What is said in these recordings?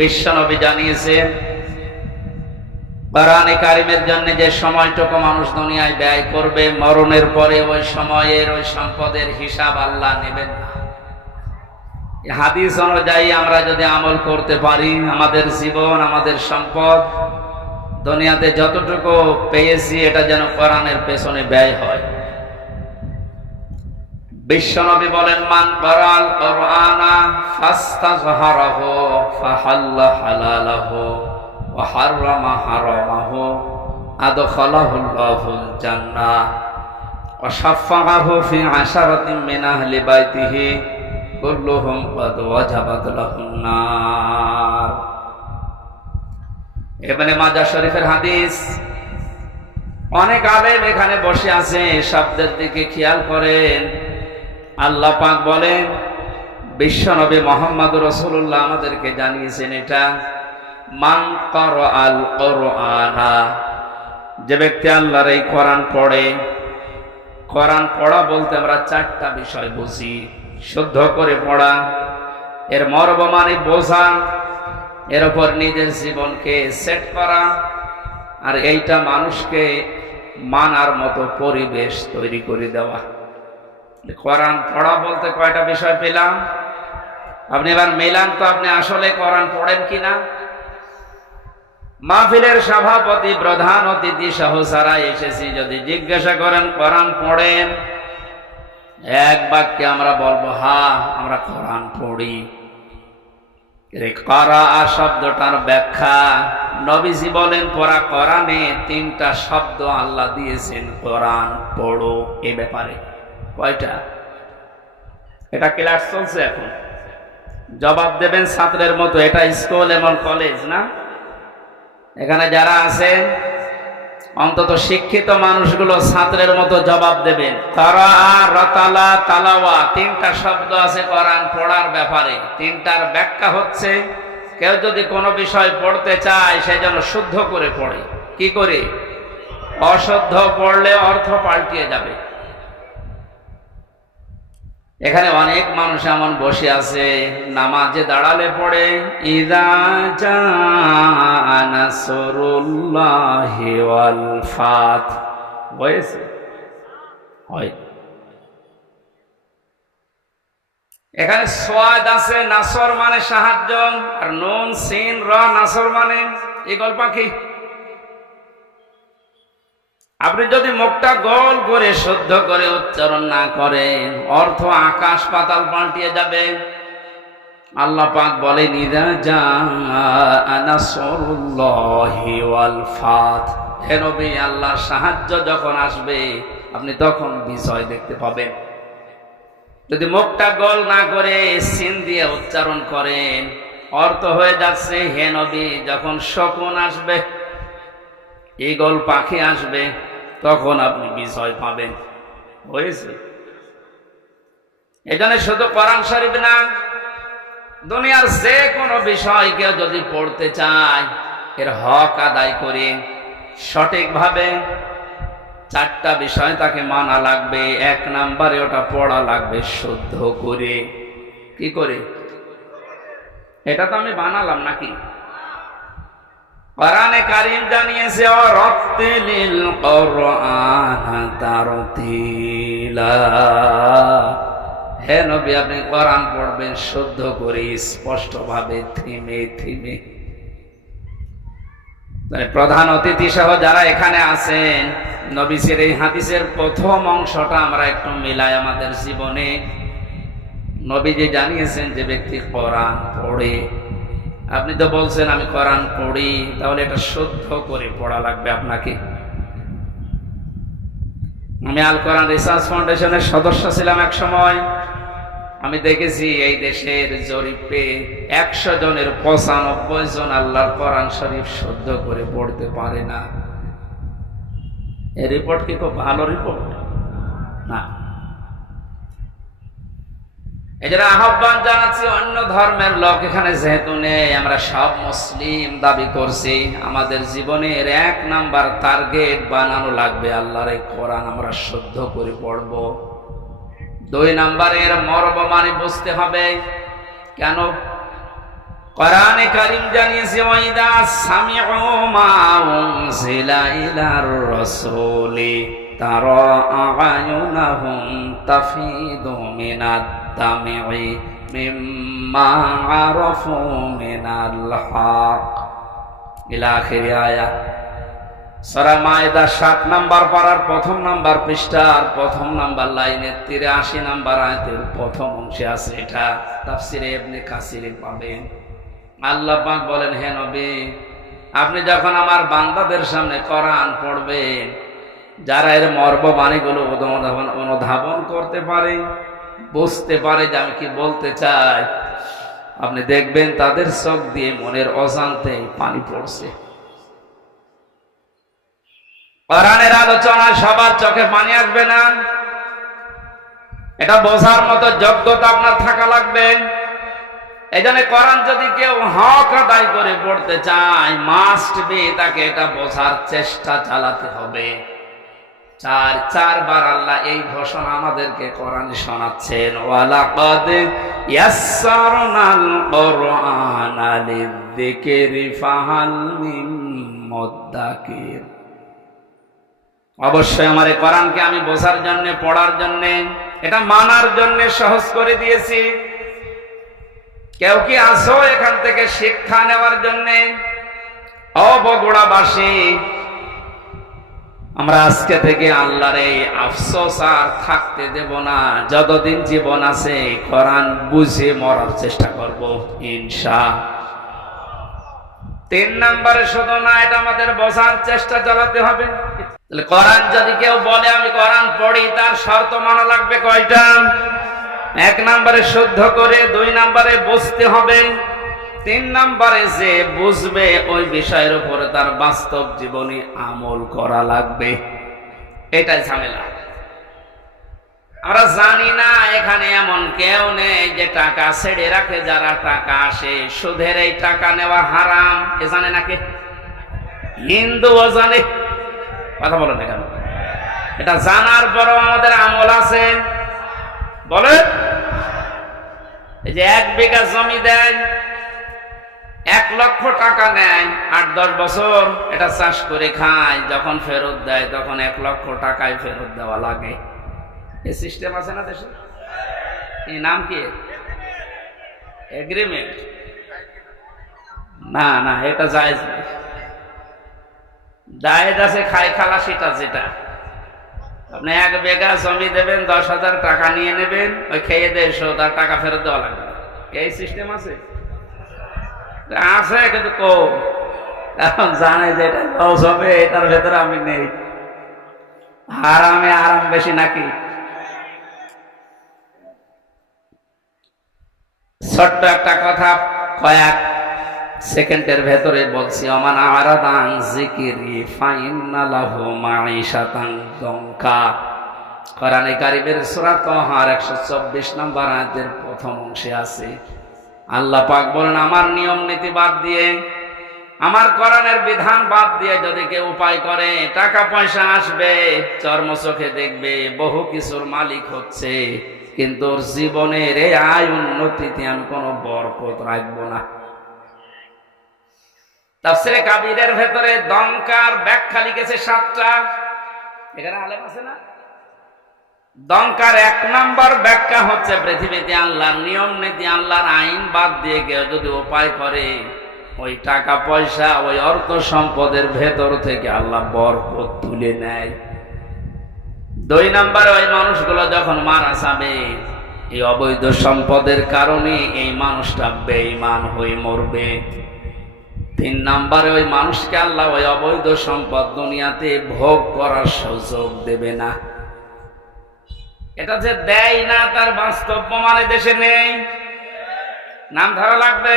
বিশ্বনবী জানিয়েছেন কোরআনে কারিমের জন্য যে সময়টুকু মানুষ দুনিয়ায় ব্যয় করবে, মরণের পরে ওই সময়ের ওই সম্পদের হিসাব আল্লাহ নেবেন না। হাদিস অনুযায়ী আমরা যদি আমল করতে পারি, আমাদের জীবন, আমাদের সম্পদ, দুনিয়াতে যতটুকু পেয়েছি এটা যেন কোরআনের পেছনে ব্যয় হয়। বিশ্বনবী বলেন, মান বারাল কুরআনা ফাস্তাযহারাহু ফাহাল্লা হালালাহু ওয়া হাররামা হারামাহু আদখালাহুল্লাহুল জান্নাহ ওয়া শাফাআহু ফি আশারাতিন মিন আহলি বাইতিহি কুল্লুহুম ক্বাদ ওয়াজাবাত লাহুন নার। ইবনে মাজাহ শরীফের হাদিস। অনেক আলেম এখানে বসে আছে, শব্দের দিকে খেয়াল করেন। আল্লাহ পাক বলেন, বিশ্বনবী মুহাম্মদুর রাসূলুল্লাহ আমাদেরকে জানিয়েছেন এটা, মান ক্বারাআল কুরআনা, যে ব্যক্তি আল্লাহর এই কোরআন পড়ে। কোরআন পড়া বলতে আমরা চারটা বিষয় বুঝি। শুদ্ধ করে পড়া, এর মর্ম মানে বোঝা, এর উপর নিজের জীবনকে সেট করা, আর এইটা মানুষকে মানার মতো পরিবেশ তৈরি করে দেওয়া। কোরআন পড়া বলতে কয়টা বিষয় পেলাম? আপনি এবার মেলান তো, আপনি আসলে কোরআন পড়েন কিনা। মাহফিলের সভাপতি, প্রধান অতিথি সহ যারা এসেছি, যদি জিজ্ঞাসা করেন কোরআন পড়েন, এক বাক্যে আমরা বলবো হ্যাঁ আমরা কোরআন পড়ি। করা শব্দটার ব্যাখ্যা, নবীজি বলেন পড়া কোরআনে তিনটা শব্দ আল্লাহ দিয়েছেন কোরআন পড়ো এ ব্যাপারে। কয়টা? এটা ক্লাস চলছে এখন, জবাব দেবেন ছাত্রের মতো। এটা স্কুল এমন কলেজ না। এখানে যারা আছেন অন্তত শিক্ষিত মানুষগুলো ছাত্রের মতো জবাব দেবেন। কারা, রাতালা, তালাওয়া, তিনটা শব্দ আছে কোরআন পড়ার ব্যাপারে। তিনটার ব্যাখ্যা হচ্ছে, কেউ যদি কোনো বিষয় পড়তে চায় সে যেন শুদ্ধ করে পড়ে। কি করে? অশুদ্ধ পড়লে অর্থ পাল্টিয়ে যাবে। এখানে অনেক মানুষ এমন বসে আছে, নামাজে দাঁড়ালে পড়ে ইযা জাআ নাসরুল্লাহি ওয়াল ফাত, হয়েছে হয়। এখানে সোয়াদ আছে, নাসর মানে সাহায্য, আর নুন সিন র নাসর মানে ঈগল পাখি। আপনি যদি মুখটা গোল করে শুদ্ধ করে উচ্চারণ না করেন, অর্থ আকাশ পাতাল পাল্টিয়ে যাবে। আল্লাহ পাক বলেন ইযা জাআ নাসরুল্লাহি ওয়াল ফাত, হে নবী আল্লাহর সাহায্য যখন আসবে আপনি তখন বিজয় দেখতে পাবেন। যদি মুখটা গোল না করে সিন দিয়ে উচ্চারণ করেন, অর্থ হয়ে যাচ্ছে হে নবী যখন শকুন আসবে, ঈগল পাখি আসবে, তখন আপনি বিজয় পাবেন। হয়েছে? এজন্য শুধু কোরআন শরীফ না, দুনিয়ার যে কোনো বিষয় কেউ যদি পড়তে চায়, এর হক আদায় করে সঠিকভাবে চারটা বিষয় তাকে মানা লাগবে। এক নাম্বারে ওটা পড়া লাগবে শুদ্ধ করে। কি করে? এটা তো আমি বানালাম নাকি? কোরআনে কারীম জানিয়েছে ওয়ারাত্তিলিল কুরআনা তারতিলা, হে নবী আপনি কোরআন পড়বেন শুদ্ধ করে, স্পষ্টভাবে, থেমে থেমে। প্রধান অতিথি সহ যারা এখানে আছেন, নবীজির এই হাদিসের প্রথম অংশটা আমরা একটু মিলাই আমাদের জীবনে। নবীজি জানিয়েছেন যে ব্যক্তি কোরআন পড়ে, আপনি তো বলছেন আমি কোরআন পড়ি, তাহলে এটা শুদ্ধ করে পড়া লাগবে আপনাকে। আমি আল কোরআন রিসার্চ ফাউন্ডেশনের সদস্য ছিলাম এক সময়। আমি দেখেছি এই দেশের জরিপে 100 জনের 95 জন আল্লাহর কোরআন শরীফ শুদ্ধ করে পড়তে পারে না। এই রিপোর্ট কি খুব ভালো রিপোর্ট না? এজন্য আহ্বান জানাচ্ছি অন্য ধর্মের লোক এখানে যেহেতু নেই, আমরা সব মুসলিম দাবি করছি, আমাদের জীবনের 1 নাম্বার টার্গেট বানানো লাগবে আল্লাহর এই কোরআন আমরা শুদ্ধ করে পড়ব। 2 নাম্বারের মর্ম মানে বুঝতে হবে। কেন? কোরআনে কারীম জানিয়েছে ওয়াইদা সামিউ মা উনজিলা ইলার রাসূলি তারা আ'য়ুনাহুম তাফিদু মিনাদ দাম'i মিম্মা আরাফু মিনাল হক ইলা আখির আয়াত। সূরা মায়েদা 7 নম্বর পারার প্রথম নম্বর পৃষ্ঠার প্রথম নম্বর লাইনের 83 নম্বর আয়াতের প্রথম অংশে আছে। এটা তাফসিরে ইবনে কাসিরে পাবেন। আল্লাহ পাক বলেন, হে নবী, আপনি যখন আমার বান্দাদের সামনে কোরআন পড়বেন, যারা এর মর্মবাণীগুলো অনুধাবন করতে পারে, বুঝতে পারে যে আমি কি বলতে চাই, আপনি দেখবেন তাদের চোখ দিয়ে মনের অজান্তে পানি পড়ছে। কোরআনের আলোচনায় সবার চোখে পানি আসবে না, এটা বোঝার মতো যোগ্যতা আপনার থাকা লাগবে। এই জন্য কোরআন যদি কেউ হক আদায় করে পড়তে চায়, মাস্ট বি তাকে এটা বোঝার চেষ্টা চালাতে হবে। চারবার আল্লাহ এই ঘোষণা আমাদেরকে কোরআনে শোনাচ্ছেন, ওয়ালাকাদ ইয়াসসারনাল কুরআনা লিযিকরি ফাহাল মিন মুদ্দাকির। অবশ্যই আমার এই কোরআনকে আমি বোঝার জন্য, পড়ার জন্য, এটা মানার জন্য সহজ করে দিয়েছি। কেউ কি আসো এখান থেকে শিক্ষা নেওয়ার জন্য? ও বগুড়াবাসী, আমরা আজকে থেকে আল্লাহর এই আফসোস আর থাকতে দেব না। যতদিন জীবন আছে কোরআন বুঝে মরার চেষ্টা করব ইনশাআল্লাহ। 3 নম্বরে শুধু না, এটা আমাদের বোঝার চেষ্টা চালাতে হবে। তাহলে কোরআন যদি কেউ বলে আমি কোরআন পড়ি, তার শর্ত মানা লাগবে কয়টা? 1 নম্বরে শুদ্ধ করে, 2 নম্বরে বুঝতে হবে, 3 নম্বরে যে বুঝবে ওই বিষয়ের উপরে তার বাস্তব জীবনে আমল করা লাগবে। এটাই ঝামেলা। আমরা জানি না এখানে এমন কেউ নেই যে টাকা ছেড়ে রাখে। যারা টাকা আসে, সুদের এই টাকা নেওয়া হারাম, এ জানে নাকি? হিন্দুও জানে, কথা বলেন না কেন? এটা জানার পরও আমাদের আমল আছে। বলে এই যে 1 বিঘা জমি দেয়, 1 লক্ষ টাকা নেয়, 8-10 বছর এটা চাষ করে খায়, যখন ফেরত দেয় তখন 1 লক্ষ টাকায় ফেরত দেওয়া লাগে। এই সিস্টেম আছে না দেশে? এই নাম কি? এগ্রিমেন্ট। না না, এটা জায়েজ নেই। জায়েজ আছে খায় খালাসিটা, যেটা আপনি 1 বিঘা জমি দেবেন, 10,000 টাকা নিয়ে নেবেন, ওই খেয়ে দেয় তার টাকা ফেরত দেওয়া লাগবে। এই সিস্টেম আছে? আছে, কিন্তু কম। এখন জানে যে এটা লস হবে, এটার ভেতরে আমি নেই। হারামে আরাম বেশি নাকি? ছোট্ট একটা কথা কয়েক সেকেন্ডের ভেতরে বলছি। ওমান আরাদা আন যিকরি ফাইন্না লাহু মাঈশাতান দঙ্কা। কোরআনে কারীমের সূরা তাহার 124 নম্বর আয়াতের প্রথম অংশে আছে। আল্লাহ পাক বলেন, আমার নিয়ম নীতি বাদ দিয়ে, আমার কোরআনের বিধান বাদ দিয়ে যদি কেউ উপায় করে, টাকা পয়সা আসবে, চর্মচোখে দেখবে, বহু কিছুর মালিক হচ্ছে, কিন্তু ওর জীবনের এই আয় উন্নতিতে আমি কোনো বরকত রাখবো না। তাফসীরে কাবীরের ভেতরে দঙ্কার ব্যাখ্যা লিখেছে 7টা। এখানে আলেম আছে না? দঙ্কার 1 নম্বর ব্যাখ্যা হচ্ছে, পৃথিবীতে আল্লাহর নিয়ম নীতি, আল্লাহর আইন বাদ দিয়ে কেউ যদি উপায় করে, ওই টাকা পয়সা, ওই অর্থ সম্পদের ভেতর থেকে আল্লাহ বরকত তুলে নেয়। 2 নম্বরে, ওই মানুষগুলো যখন মারা যাবে, এই অবৈধ সম্পদের কারণে এই মানুষটা বেঈমান হয়ে মরবে। 3 নম্বরে, ওই মানুষকে আল্লাহ ওই অবৈধ সম্পদ দুনিয়াতে ভোগ করার সুযোগ দেবে না। এটা যে দেয় না, তার বাস্তব প্রমাণ দেশে নেই। নাম ধরা লাগবে।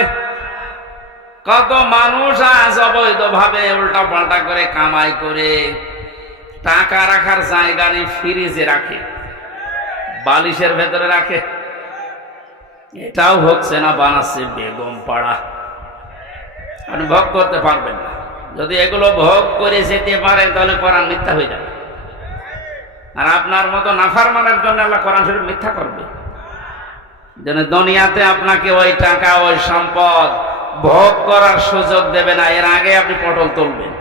কত মানুষ আজ অবৈধ ভাবে উল্টা পাল্টা করে কামাই করে টাকা রাখার জায়গা নেই, ফ্রিজে রাখে, বালিশের ভেতরে রাখে। এটাও হচ্ছে না, বানাচ্ছে বেগম পাড়া। আপনি ভোগ করতে পারবেন না। যদি এগুলো ভোগ করে যেতে পারেন, তাহলে কোরআন মিথ্যা হয়ে যাবে। আর আপনার মতো নাফরমানের জন্য আল্লাহ কোরআন শরীফ মিথ্যা করবে। যেন দুনিয়াতে আপনাকে ওই টাকা, ওই সম্পদ ভোগ করার সুযোগ দেবে না, এর আগে আপনি পটল তুলবেন।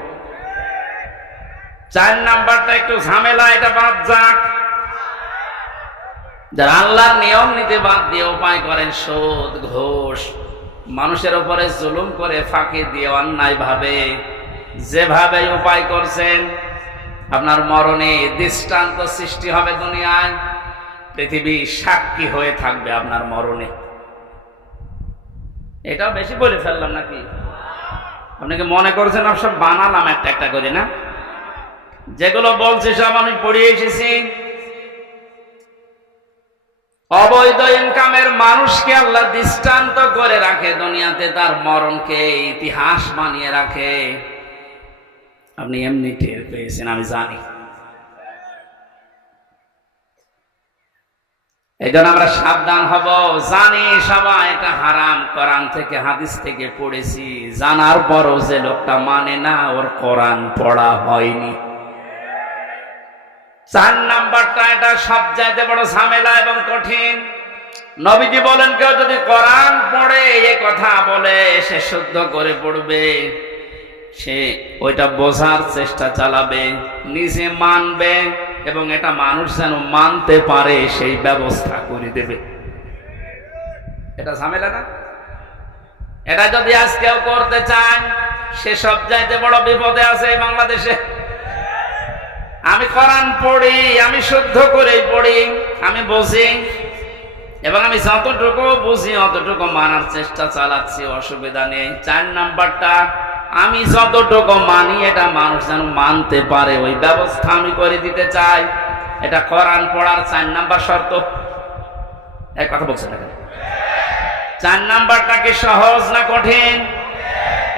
4 নাম্বারটা একটু ঝামেলা, এটা বাদ যাক। যারা আল্লাহর নিয়ম নীতি বাদ দিয়ে উপায় করেন সুদ, ঘুষ, মানুষের উপরে জুলুম করে, ফাঁকি দিয়ে, অন্যায় ভাবে যেভাবে উপায় করছেন, আপনার মরণে দৃষ্টান্ত সৃষ্টি হবে দুনিয়ায়। পৃথিবী সাক্ষী হয়ে থাকবে আপনার মরণে। এটাও বেশি বলে ফেললাম নাকি? আপনাকে মনে করছেন সব বানালাম একটা একটা করে? না, যেগুলো বলছি সব আমি পড়িয়ে এসেছি। অবৈধ ইনকামের মানুষকে আল্লাহ দৃষ্টান্ত করে রাখে দুনিয়াতে, তার মরণকে ইতিহাস বানিয়ে রাখে। আপনি এমনি টের পেয়েছেন, আমি জানি। এই জন্য আমরা সাবধান হব। জানি সবাই এটা হারাম, কোরআন থেকে হাদিস থেকে পড়েছি, জানার পরও যে লোকটা মানে না, ওর কোরআন পড়া হয়নি। 4 নাম্বারটা, এটা সবচাইতে বড় ঝামেলা এবং কঠিন। নবীজি বলেন, কেউ যদি কোরআন পড়ে এ কথা বলে, সে শুদ্ধ করে পড়বে, সে ওইটা বোঝার চেষ্টা চালাবে, নিজে মানবে, এবং এটা মানুষ যেন মানতে পারে সেই ব্যবস্থা করে দেবে। এটা ঝামেলা না? এটা যদি আজ কেউ করতে চায়, সে সবচাইতে বড় বিপদে আছে এই বাংলাদেশে। আমি কোরআন পড়ি, আমি শুদ্ধ করেই পড়ি, আমি বুঝি, এবং আমি যতটুকু বুঝি অতটুকু মানার চেষ্টা চালাচ্ছি, অসুবিধা নেই। 4 নাম্বারটা, আমি যতটুকু মানি এটা মানুষ যেন মানতে পারে, ওই ব্যবস্থা আমি করে দিতে চাই। এটা কোরআন পড়ার 4 নাম্বার শর্ত। এক কথা বলছে না? 4 নাম্বারটা কি সহজ না কঠিন?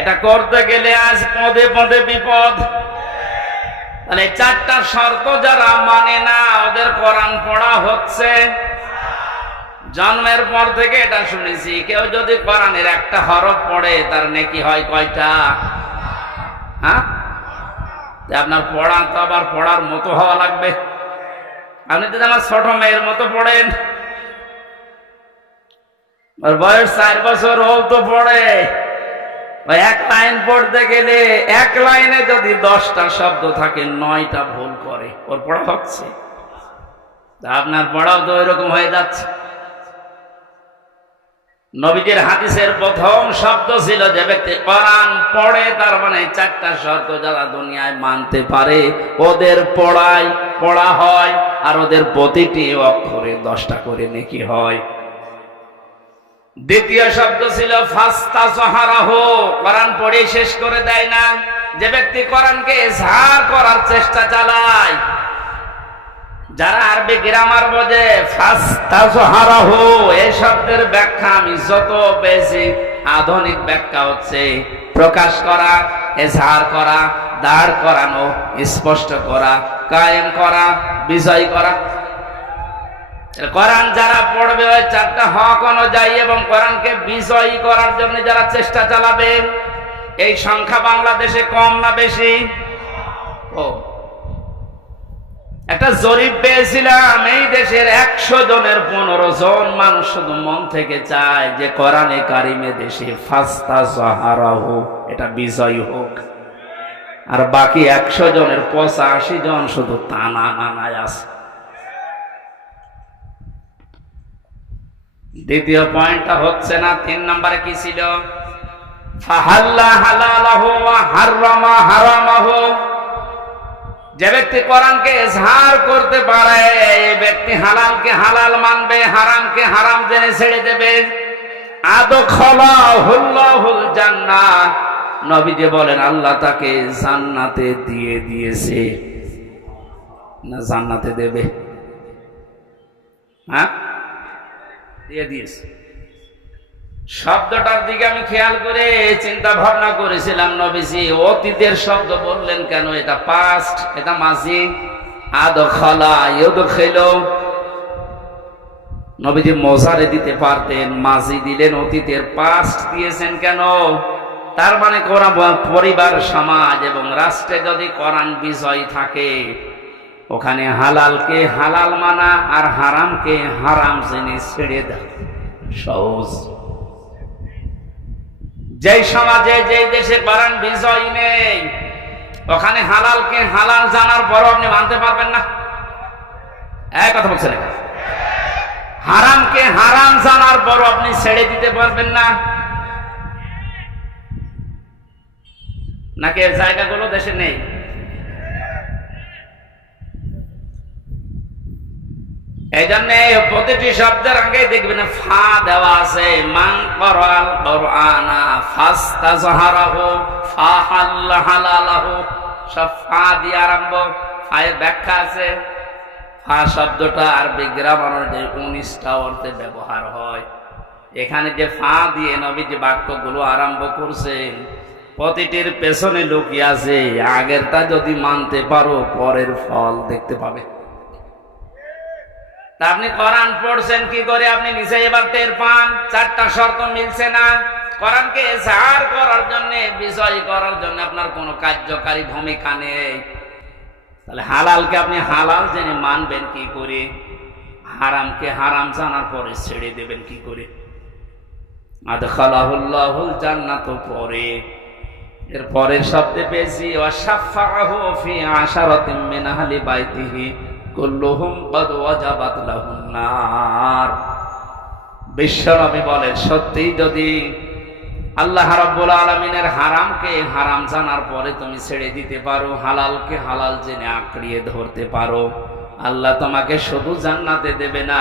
এটা করতে গেলে আজ পদে পদে বিপদ। তাহলে 4টা শর্ত যারা মানে না, ওদের কোরআন পড়া হচ্ছে। জন্মের পর থেকে এটা শুনেছি, কেউ যদি কোরআনের একটা হরফ পড়ে তার নেকি হয় কয়টা? হ্যাঁ, আপনার পড়া তো আবার পড়ার মতো হওয়া লাগবে। আপনি যদি আমার ছোট মেয়ের মতো পড়েন, ওর বয়স 4 বছর, ও তো পড়ে। ওই 1 লাইন পড়তে গেলে 1 লাইনে যদি 10টা শব্দ থাকে, 9টা ভুল করে। ওর পড়া হচ্ছে, আপনার পড়াও তো এরকম হয়ে যাচ্ছে। নবীজির হাদিসের প্রথম শব্দ ছিল, যে ব্যক্তি কোরআন পড়ে, তার মানে 4টা শর্ত যারা দুনিয়ায় মানতে পারে, ওদের পড়া হয়, আর ওদের প্রতিটি অক্ষরে 10টা করে নেকি হয়। দ্বিতীয় শব্দ ছিল ফাস্তাযহারাহু, কোরআন পড়ে শেষ করে দেয় না। যে ব্যক্তি কোরআনকে ইজহার করার চেষ্টা চালায়, যারা আরবি গ্রামার বোঝে, ফাস্তাযহারাহু এই শব্দের ব্যাখ্যা আমি যত বেশি, আধুনিক ব্যাখ্যা হচ্ছে প্রকাশ করা, ইজহার করা, দাঁড় করানো, স্পষ্ট করা, কায়েম করা, বিজয় করা। কোরআন যারা পড়বে ওই 4টা হক অনুযায়ী এবং কোরআনকে বিজয়ী করার জন্য যারা চেষ্টা চালাবে, এই সংখ্যা বাংলাদেশে কম না বেশি? একটা জরিপ পেয়েছিলাম, এই দেশের 100 জনের 15 জন মানুষ শুধু মন থেকে চায় যে কোরআনে কারিমে দেশে ফাস্তাযহারাহু এটা বিজয়ী হোক, আর বাকি 100 জনের 85 জন শুধু টানা নানায় আছে। দ্বিতীয় পয়েন্টটা হচ্ছে না। 3 নম্বরে কি ছিল? ফাহাল্লা হালালাহু ওয়া হাররামা হারামাহু। যে ব্যক্তি কোরআনকে ইজহার করতে পারে, এই ব্যক্তি হালালকে হালাল মানবে, হারামকে হারাম জেনে ছেড়ে দেবে। আদখালাহুল্লাহুল জান্নাহ, নবীজি বলেন আল্লাহ তাকে জান্নাতে দিয়ে দিয়েছে, না জান্নাতে দেবে? হ্যাঁ, দিয়ে দিয়েছে। শব্দটার দিকে আমি খেয়াল করে চিন্তা ভাবনা করেছিলাম, নবীজি অতীতের শব্দ বললেন কেন? এটা পাস্ট, এটা মাজি। আদখালা ইউদখিলু, নবীজি মজারে দিতে পারতেন, মাজি দিলেন, অতীতের পাস্ট দিয়েছেন কেন? তার মানে কোরআন পরিবার, সমাজ এবং রাষ্ট্রে যদি কোরআন বিজয় থাকে, ওখানে হালালকে হালাল মানা আর হারামকে হারাম জেনে ছেড়ে দেয় সহজ। যেই সমাজে যেই দেশে কোরআন বিজয় নেই, ওখানে হালালকে হালাল জানার পরও আপনি মানতে পারবেন না। এক কথা বলছেন, হারামকে হারাম জানার পরও আপনি ছেড়ে দিতে পারবেন না। নাকি এর জায়গাগুলো দেশে নেই? এই জন্য প্রতিটি শব্দের আগে দেখবেন ফা দেওয়া আছে। মান করাল কোরআনা ফাস্তাজহারাহু ফাহাল্লাহালাহু, সব ফা দিয়ে আরম্ভ। ফায়ের ব্যাখ্যা আছে। ফা শব্দটা আরবি গ্রামার অনুযায়ী 19টা অর্থে ব্যবহার হয়। এখানে যে ফা দিয়ে নবী যে বাক্যগুলো আরম্ভ করছেন, প্রতিটির পেছনে লুকিয়ে আছে আগেরটা যদি মানতে পারো পরের ফল দেখতে পাবে। তা আপনি কোরআন পড়ছেন কি করে? আপনি নিচে এবার টের পান 4টা শর্ত মিলছে না। কোরআনকে এজাহার করার জন্য, বিজয় করার জন্য আপনার কোনো কার্যকারী ভূমিকা নেই। তাহলে হালালকে আপনি হালাল জেনে মানবেন কি করে? হারামকে হারাম জানার পরে ছেড়ে দেবেন কি করে? আদখালাহুল্লাহুল জান্নাত পরে, এর পরের শব্দে পেয়েছি ওয়াশাফাআহু ফি আশারাতিন মিন আহলি বাইতিহি কুল্লুহুম ক্বাদ ওয়াজাবাত লাহুন নার। বিশ্বনবী বলেন, সত্যি যদি আল্লাহ রাব্বুল আলামিনের হারামকে হারাম জানার পরে তুমি ছেড়ে দিতে পারো, হালালকে হালাল জেনে আঁকড়িয়ে ধরতে পারো, আল্লাহ তোমাকে শুধু জান্নাতে দেবে না,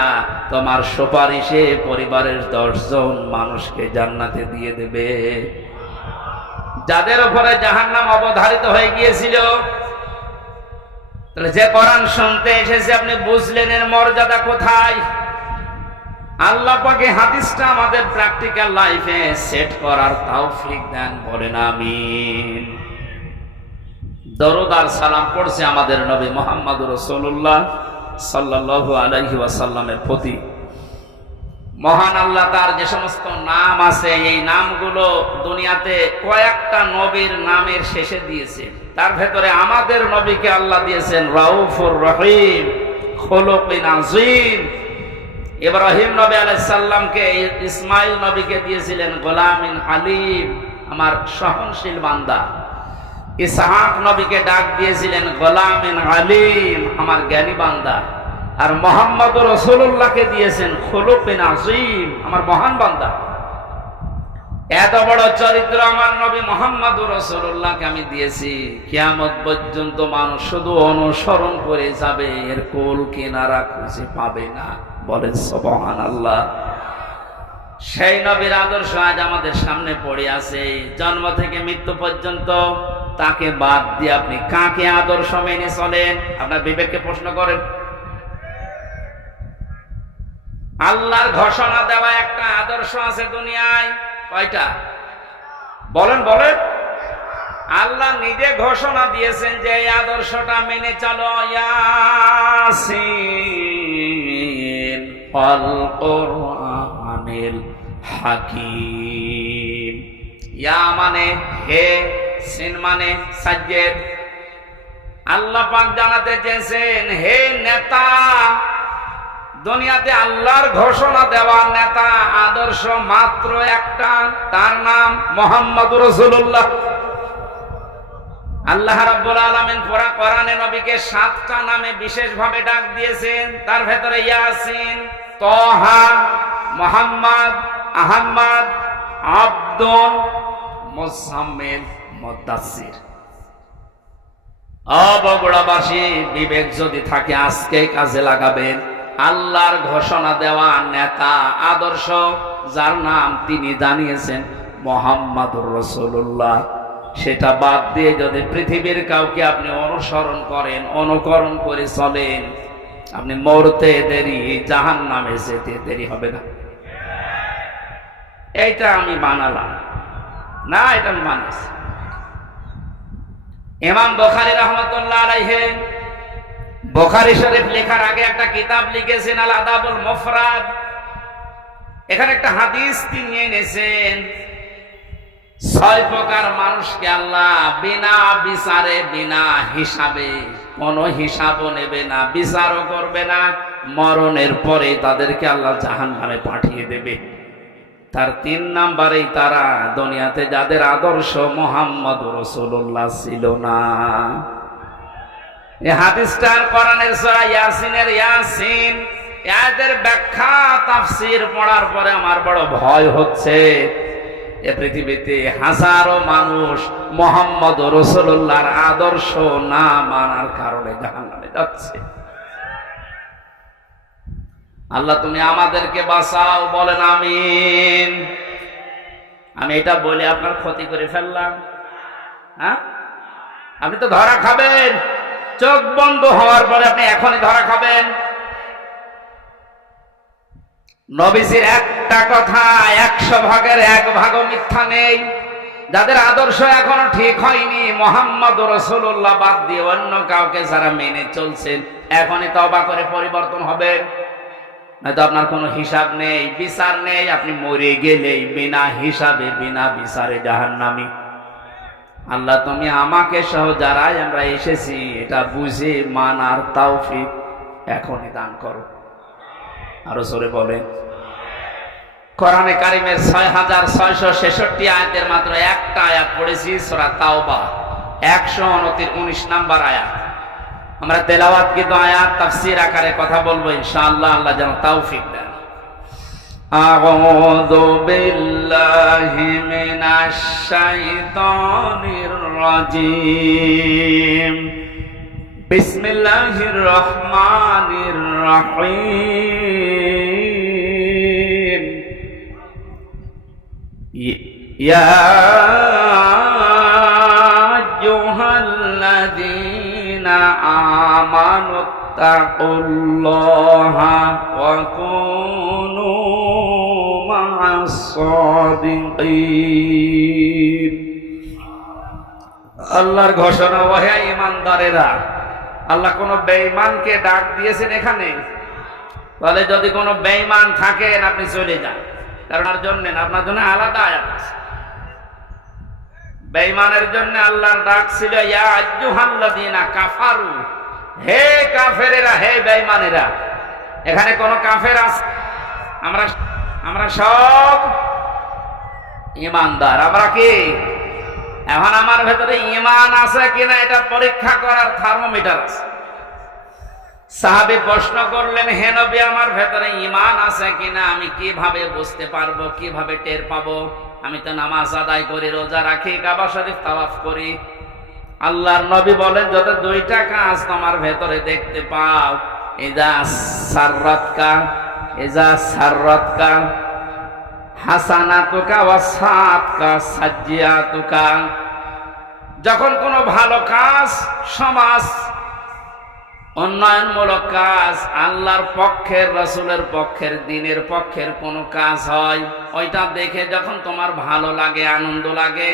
তোমার সুপারিশে পরিবারের 10 জন মানুষকে জান্নাতে দিয়ে দেবে। যাদের উপরে জাহান্নাম অবধারিত হয়ে গিয়েছিল, তাহলে যে কোরআন শুনতে এসেছে আপনি বুঝলেন এর মর্যাদা কোথায়? আল্লাহ পাকে হাদিসটা আমাদের প্র্যাকটিক্যাল লাইফে সেট করার তৌফিক দেন, বলেন আমিন। দরুদ আর সালাম পড়ছে আমাদের নবী মুহাম্মদুর রাসূলুল্লাহ সাল্লাল্লাহু আলাইহি ওয়াসাল্লামের প্রতি। মহান আল্লাহ তার যে সমস্ত নাম আছে, এই নামগুলো দুনিয়াতে কয়েকটা নবীর নামের শেষে দিয়েছে। তার ভেতরে আমাদের নবীকে আল্লাহ দিয়েছেন রাউফুর রহিম, খুলুকিন আযীম। ইব্রাহিম নবী আলাইহিস সালামকে, ইসমাইল নবীকে দিয়েছিলেন গোলামিন হালিম, আমার সহনশীল বান্দা। ইসহাক নবীকে ডাক দিয়েছিলেন গোলামিন আলিম, আমার জ্ঞানী বান্দা। আর মুহাম্মদুর রাসূলুল্লাহকে দিয়েছেন খুলুকিন আযীম, আমার মহান বান্দা। এত বড় চরিত্র আমার নবী মুহাম্মদুর রাসূলুল্লাহকে আমি দিয়েছি, কিয়ামত পর্যন্ত মানুষ শুধু অনুসরণ করে যাবে, এর কোল কিনারা খুঁজে পাবে না, বলেন সুবহানাল্লাহ। সেই নবীর আদর্শ আজ আমাদের সামনে পড়ে আছে। জন্ম থেকে মৃত্যু পর্যন্ত তাকে বাদ দিয়ে আপনি কাকে আদর্শ মেনে চলেন? আপনার বিবেককে প্রশ্ন করেন। আল্লাহর ঘোষণা দেওয়া একটা আদর্শ আছে দুনিয়ায়, কয়টা? বলেন বলেন। আল্লাহ নিজে ঘোষণা দিয়েছেন যে এই আদর্শটা মেনে চলো। ইয়াসিন ওয়াল কুরআনিল হাকীম। ইয়া মানে হে, সিন মানে সাজ্জেদ। আল্লাহ পাক জানাতে চেয়েছেন, হে নেতা, দুনিয়াতে আল্লাহর ঘোষণা দেওয়া নেতা আদর্শ মাত্র একটা, তার নাম মুহাম্মদুর রাসূলুল্লাহ। আল্লাহ রাব্বুল আলামিন পুরা কোরআনে নবীকে 7টা নামে বিশেষভাবে ডাক দিয়েছেন। তার ভেতরে ইয়াসিন, তাহা, মুহাম্মদ, আহমদ, আব্দুল, মুজাম্মিল, মুদাসসির। বগুড়াবাসী, বিবেক যদি থাকে আজকে কাজে লাগাবেন। আল্লাহর ঘোষণা দেওয়া নেতা আদর্শ যার নাম তিনি জানিয়েছেন মুহাম্মদুর রাসূলুল্লাহ, সেটা বাদ দিয়ে যদি পৃথিবীর কাউকে আপনি অনুসরণ করেন, অনুকরণ করে চলেন, আপনি মরতে দেরি, জাহান্নামে যেতে দেরি হবে না। এইটা আমি বানালাম না, এটা আমি মানছি। ইমাম বুখারী রাহমাতুল্লাহ আলাইহি বুখারী শরীফ লেখার আগে একটা কিতাব লিখেছেন আল আদাবুল মুফরাদ। এখানে একটা হাদিস তিনি এনেছেন, 6 প্রকার মানুষকে আল্লাহ বিনা বিচারে, বিনা হিসাবে, কোনো হিসাবও নেবে না, বিচারও করবে না, মরণের পরে তাদেরকে আল্লাহ জাহান্নামে পাঠিয়ে দেবে। তার ৩ নাম্বারেই তারা দুনিয়াতে যাদের আদর্শ মুহাম্মদ রাসূলুল্লাহ ছিল না। এই হাদিসটার কোরআনের সূরা ইয়াসিনের ইয়াসিন এদের ব্যাখ্যা তাফসীর পড়ার পরে আমার বড় ভয় হচ্ছে, এ পৃথিবীতে হাজারো মানুষ মুহাম্মদ রাসূলুল্লাহর আদর্শ না মানার কারণে জাহান্নামে যাচ্ছে। আল্লাহ তুমি আমাদেরকে বাঁচাও, বলেন আমিন। আমি এটা বলে আপনার ক্ষতি করে ফেললাম? হ্যাঁ, আপনি তো ধরা খাবেন। চোখ বন্ধ হওয়ার পরে আপনি এখনই ধরা খাবেন। নবীজির একটা কথা 100 ভাগের 1 ভাগও মিথ্যা নেই। যাদের আদর্শ এখনো ঠিক হয়নি, মুহাম্মদ রাসূলুল্লাহ বাদ দিয়ে অন্য কাউকে যারা মেনে চলছেন, এখনই তওবা করে পরিবর্তন হবেন, নয়তো আপনার কোনো হিসাব নেই, বিচার নেই। আপনি মরে গেলেই বিনা হিসাবে বিনা বিচারে জাহান্নামী। আল্লাহ তুমি আমাকে সহ যারাই আমরা এসেছি এটা বুঝে মানার তৌফিক এখনই দান করো। আরো জোরে বলেন। কোরআনে কারিমের 6666 আয়াতের মাত্র একটা আয়াত পড়েছি, সূরা তাওবা 129 নাম্বার আয়াত। আমরা তেলাওয়াতকৃত আয়াত তাফসীর আকারে কথা বলবো ইনশাআল্লাহ। আল্লাহ যেন তৌফিক দেন। আউযু বিল্লাহি মিনাশ শাইতানির রাজীম। বিসমিল্লাহির রহমানির রহিম। ইয়া আইয়ুহাল্লাযীনা আমানুত্তাকুল্লাহা ওয়া কুনু মা'আস সাদিকিন। আল্লাহর ঘোষণা, ওহে ঈমানদারেরা। আল্লাহ কোন বেঈমানকে ডাক দিয়েছেন এখানে? তাহলে যদি কোনো বেঈমান থাকেন আপনি চলে যান, কারণ আর জন্য আপনার জন্য আলাদা আয়াত আছে। বেঈমানের জন্য আল্লাহর ডাক ছিল ইয়া আইয়ুহাল্লাযীনা কাফারু, হে কাফেরেরা, হে বেঈমানেরা। এখানে কোন কাফের আছে? আমরা সব ঈমানদার। আমরা কি? এখন আমার ভেতরে ঈমান আছে কিনা এটা পরীক্ষা করার থার্মোমিটার আছে। সাহাবী প্রশ্ন করলেন, হে নবী আমার ভেতরে ঈমান আছে কিনা আমি কিভাবে বুঝতে পারবো, কিভাবে টের পাবো? আমি তো নামাজ আদায় করি, রোজা রাখি, কাবা শরীফ তাওয়াফ করি। আল্লাহর নবী বলেন, যত 2টা কাজ তোমার ভেতরে দেখতে পাও, ইজা সাররাতকা হাসানাতুকা ওয়া সাআতকা সাজ্জিয়াতুকা। যখন কোনো ভালো কাজ, সমাজ উন্নয়নমূলক কাজ, আল্লাহর পক্ষের, রাসূলের পক্ষের, দ্বীনের পক্ষের কোনো কাজ হয়, ওইটা দেখে যখন তোমার ভালো লাগে, আনন্দ লাগে,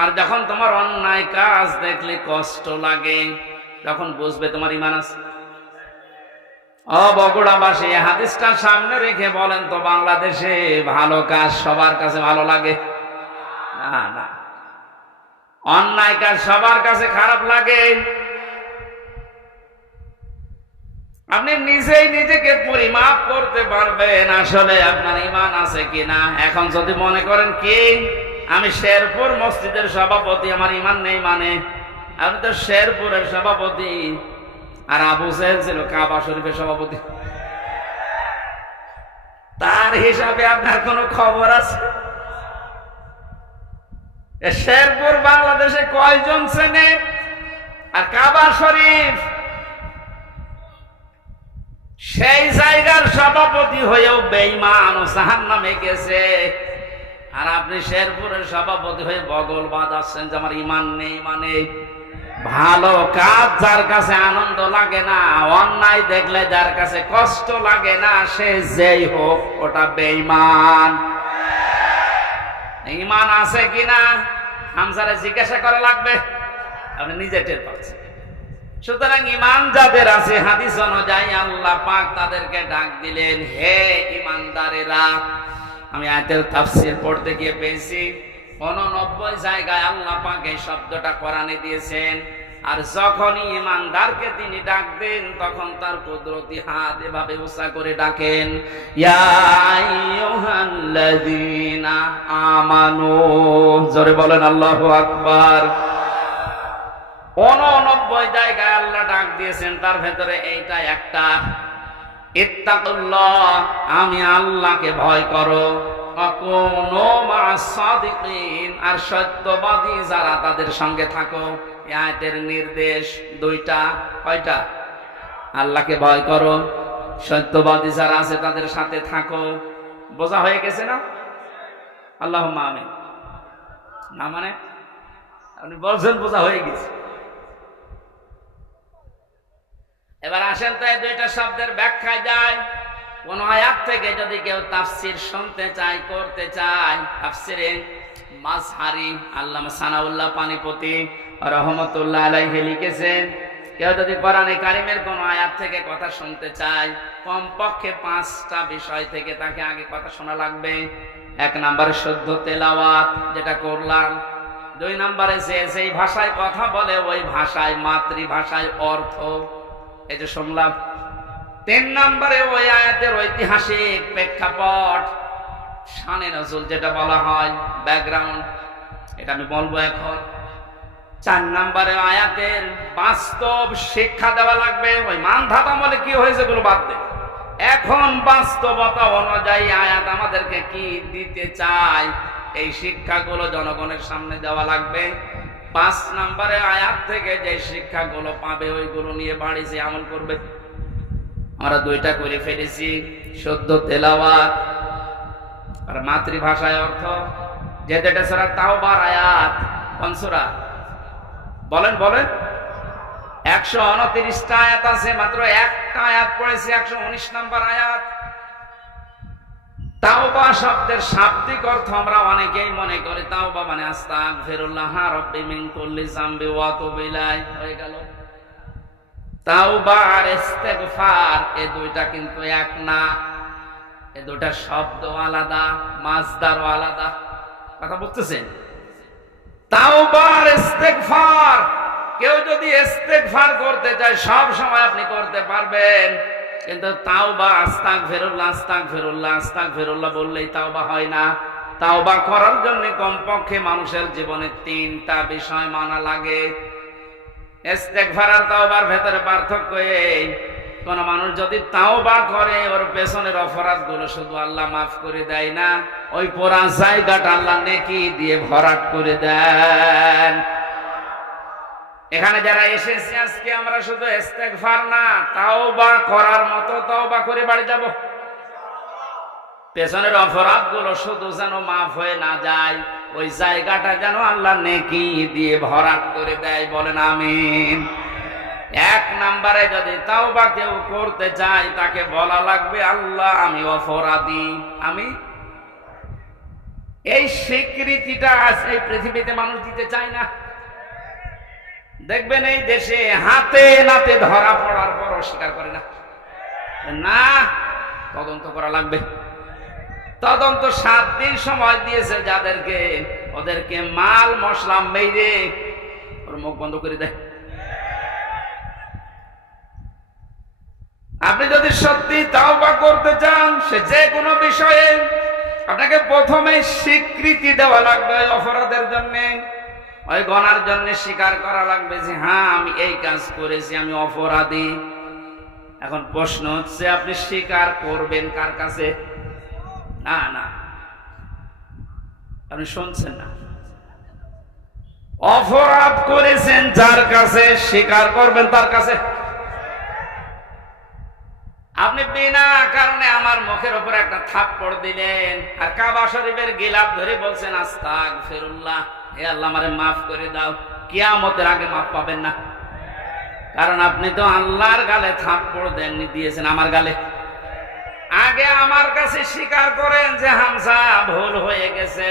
আর যখন তোমার অন্যায় কাজ দেখলে কষ্ট লাগে, তখন বুঝবে তোমার ঈমান আছে। ও বগুড়াবাসী, হাদিসটা সামনে রেখে বলেন তো, বাংলাদেশে ভালো কাজ সবার কাছে ভালো লাগে? না না, অন্যায় কাজ সবার কাছে খারাপ লাগে। আপনি নিজেই নিজেকে পরিমাপ করতে পারবেন আসলে আপনার ঈমান আছে কিনা। এখন যদি মনে করেন কি আমি শেরপুর মসজিদের সভাপতি, আমার ঈমান নেই, মানে আপনি তো শেরপুরের সভাপতি, আর আবু জাহেল ছিল কাবা শরীফের সভাপতি। তার হিসাবে আপনার কোনো খবর আছে? শেরপুর বাংলাদেশে কয়জন চেনে? আর কাবা শরীফ সেই জায়গার সভাপতি হয়েও বেঈমান ও জাহান্নামে গেছে, আর আপনি শেরপুরের সভাপতি হয়ে বগল বাজাচ্ছেন যে আমার ঈমান নেই। মানে ভালো কাজ যার কাছে আনন্দ লাগে না, অন্যায় দেখলে যার কাছে কষ্ট লাগে না, সে যেই হোক ওটা বেঈমান। ঈমান আছে কিনা হামজারে জিজ্ঞাসা করা লাগবে, আপনি নিজে টের পাচ্ছেন। সুতরাং ঈমান যাদের আছে, হাদিস অনুযায়ী আল্লাহ পাক তাদেরকে ডাক দিলেন, হে ঈমানদারেরা। আমি আয়াতের তাফসীর পড়তে গিয়ে পেয়েছি 89 জায়গায় আল্লাহ পাক এই শব্দটা কোরআনে দিয়েছেন। আর যখনই ইমানদারকে তিনি ডাক দেন তখন তার কুদরতি হাত এভাবে উঁচা করে ডাকেন, ইয়া আইয়ুহাল্লাযীনা আমানু। জোরে বলেন আল্লাহু আকবার। 89 জায়গায় আল্লাহ ডাক দিয়েছেন, তার ভেতরে এইটা একটা, ইত্তাকুল্লাহ, আমি আল্লাহকে ভয় করো, আকুনু মা'আস সাদিকিন, আর সত্যবাদী যারা তাদের সঙ্গে থাকো। এই আয়াতের নির্দেশ দুইটা। কয়টা? আল্লাহকে ভয় করো, সত্যবাদী যারা আছে তাদের সাথে থাকো। বোঝা হয়ে গেছে না? আল্লাহুম্মা আমিন। না মানে আপনি বলছেন বোঝা হয়ে গেছে। এবার আসেন তো এই দুইটা শব্দের ব্যাখ্যায় যায়। কোন আয়াত থেকে যদি কেউ তাফসীর শুনতে চায়, করতে চায়, তাফসীরে মাজহারি আল্লামা সানাউল্লাহ পানিপতি রহমতুল্লাহ আলাইহি লিখেছেন, কেউ যদি কোরআনে কারিমের কোন আয়াত থেকে কথা শুনতে চায়, কমপক্ষে 5টা বিষয় থেকে তাকে আগে কথা শোনা লাগবে। 1 নম্বরে শুদ্ধ তেলাওয়াত, যেটা করলাম। 2 নম্বরে যেই ভাষায় কথা বলে ওই ভাষায়, মাতৃভাষায় অর্থ, এই যে শুনলাম। 3 নম্বরে ওই আয়াতের ঐতিহাসিক প্রেক্ষাপট, শানে নজুল যেটা বলা হয়, ব্যাকগ্রাউন্ড, এটা আমি বলবো এখন। 4 নম্বরে আয়াতের বাস্তব শিক্ষা দেওয়া লাগবে। ওই মান ধাতা বলে কি হয়েছে গুলো বাদ দে, এখন বাস্তবতা অনুযায়ী আয়াত আমাদেরকে কি দিতে চায় এই শিক্ষাগুলো জনগণের সামনে দেওয়া লাগবে। 5 নম্বরে আয়াত থেকে যে শিক্ষাগুলো পাবে ওইগুলো নিয়ে বাড়ি যে আমল করবে। আমরা 2টা করে ফেলেছি, শুদ্ধ তেলাওয়াত আর মাতৃভাষায় অর্থ। যেটা সূরা তাওবার আয়াত, কোন সূরা বলেন বলেন? 129টা আয়াত আছে, মাত্র একটা আয়াত পড়েছি, 119 নম্বর আয়াত। তাওবা শব্দের শাব্দিক অর্থ আমরা অনেকেই মনে করি তাওবা মানে আস্তাগফিরুল্লাহ রাব্বি মিন কুল্লি যামবি ওয়া আতুবু ইলাইহি, হয়ে গেল। তাওবা আর ইস্তেগফার এই দুইটা কিন্তু এক না, এই দুইটা শব্দ আলাদা, মাজদারও আলাদা। কথা বুঝতেছেন? তাওবা আর ইস্তেগফার, কেউ যদি ইস্তেগফার করতে চায় সব সময় আপনি করতে পারবেন, কিন্তু তাওবা আস্তাগফিরুল্লাহ আস্তাগফিরুল্লাহ আস্তাগফিরুল্লাহ বললেই তাওবা হয় না। তাওবা করার জন্য কমপক্ষে মানুষের জীবনে 3টা বিষয় মানা লাগে। ইস্তেগফার আর তাওবার ভেতরে পার্থক্য এই, কোন মানুষ যদি তাওবা করে ওর পেছনের অপরাধগুলো শুধু আল্লাহ মাফ করে দেয় না, ওই পুরা জায়গাটা আল্লাহ নেকি দিয়ে ভরাট করে দেন। এখানে যারা এসেছি আজকে আমরা শুধু ইস্তেগফার না, তাওবা করার মতো তাওবা করে বাড়ি যাব। পেছনের অপরাধগুলো শুধু যেন মাফ হয়ে না যায়, ওই জায়গাটা যেন আল্লাহ নেকি দিয়ে ভরাট করে দেয়। বলেন আমিন। 1 নম্বরে যদি তাওবা কেউ করতে চায় তাকে বলা লাগবে, আল্লাহ আমি অপরাধী, আমি। এই স্বীকৃতিটা আছে এই পৃথিবীতে মানুষ দিতে চায় না। দেখবেন এই দেশে হাতে নাতে ধরা পড়ার পর অস্বীকার করে না, না তদন্ত করা লাগবে। তদন্ত 7 দিন সময় দিয়েছে যাদেরকে, ওদেরকে মাল মশলা মেরে ওর মুখ বন্ধ করে দেয়। আপনি যদি সত্যি তাওবা করতে চান সে যে কোনো বিষয়ে, আপনাকে প্রথমে স্বীকৃতি দেওয়া লাগবে অপরাধের জন্য, ওই গুনার জন্য স্বীকার করা লাগবে যে হ্যাঁ আমি এই কাজ করেছি, আমি অপরাধী। এখন প্রশ্ন হচ্ছে আপনি স্বীকার করবেন কার কাছে? না না, আপনি শুনছেন না। অপরাধ করেছেন যার কাছে, স্বীকার করবেন তার কাছে। আপনি বিনা কারণে আমার মুখের উপর একটা থাপ্পড় দিলেন আর কাবা শরীফের গিলাফ ধরে বলছেন আস্তাগফিরুল্লাহ, হে আল্লাহ আমারে মাফ করে দাও, কিয়ামতের আগে মাফ পাবেন না। কারণ আপনি তো আল্লাহর গালে থাপ্পড় দেননি, দিয়েছেন আমার গালে। আগে আমার কাছে স্বীকার করেন যে হামজা ভুল হয়ে গেছে।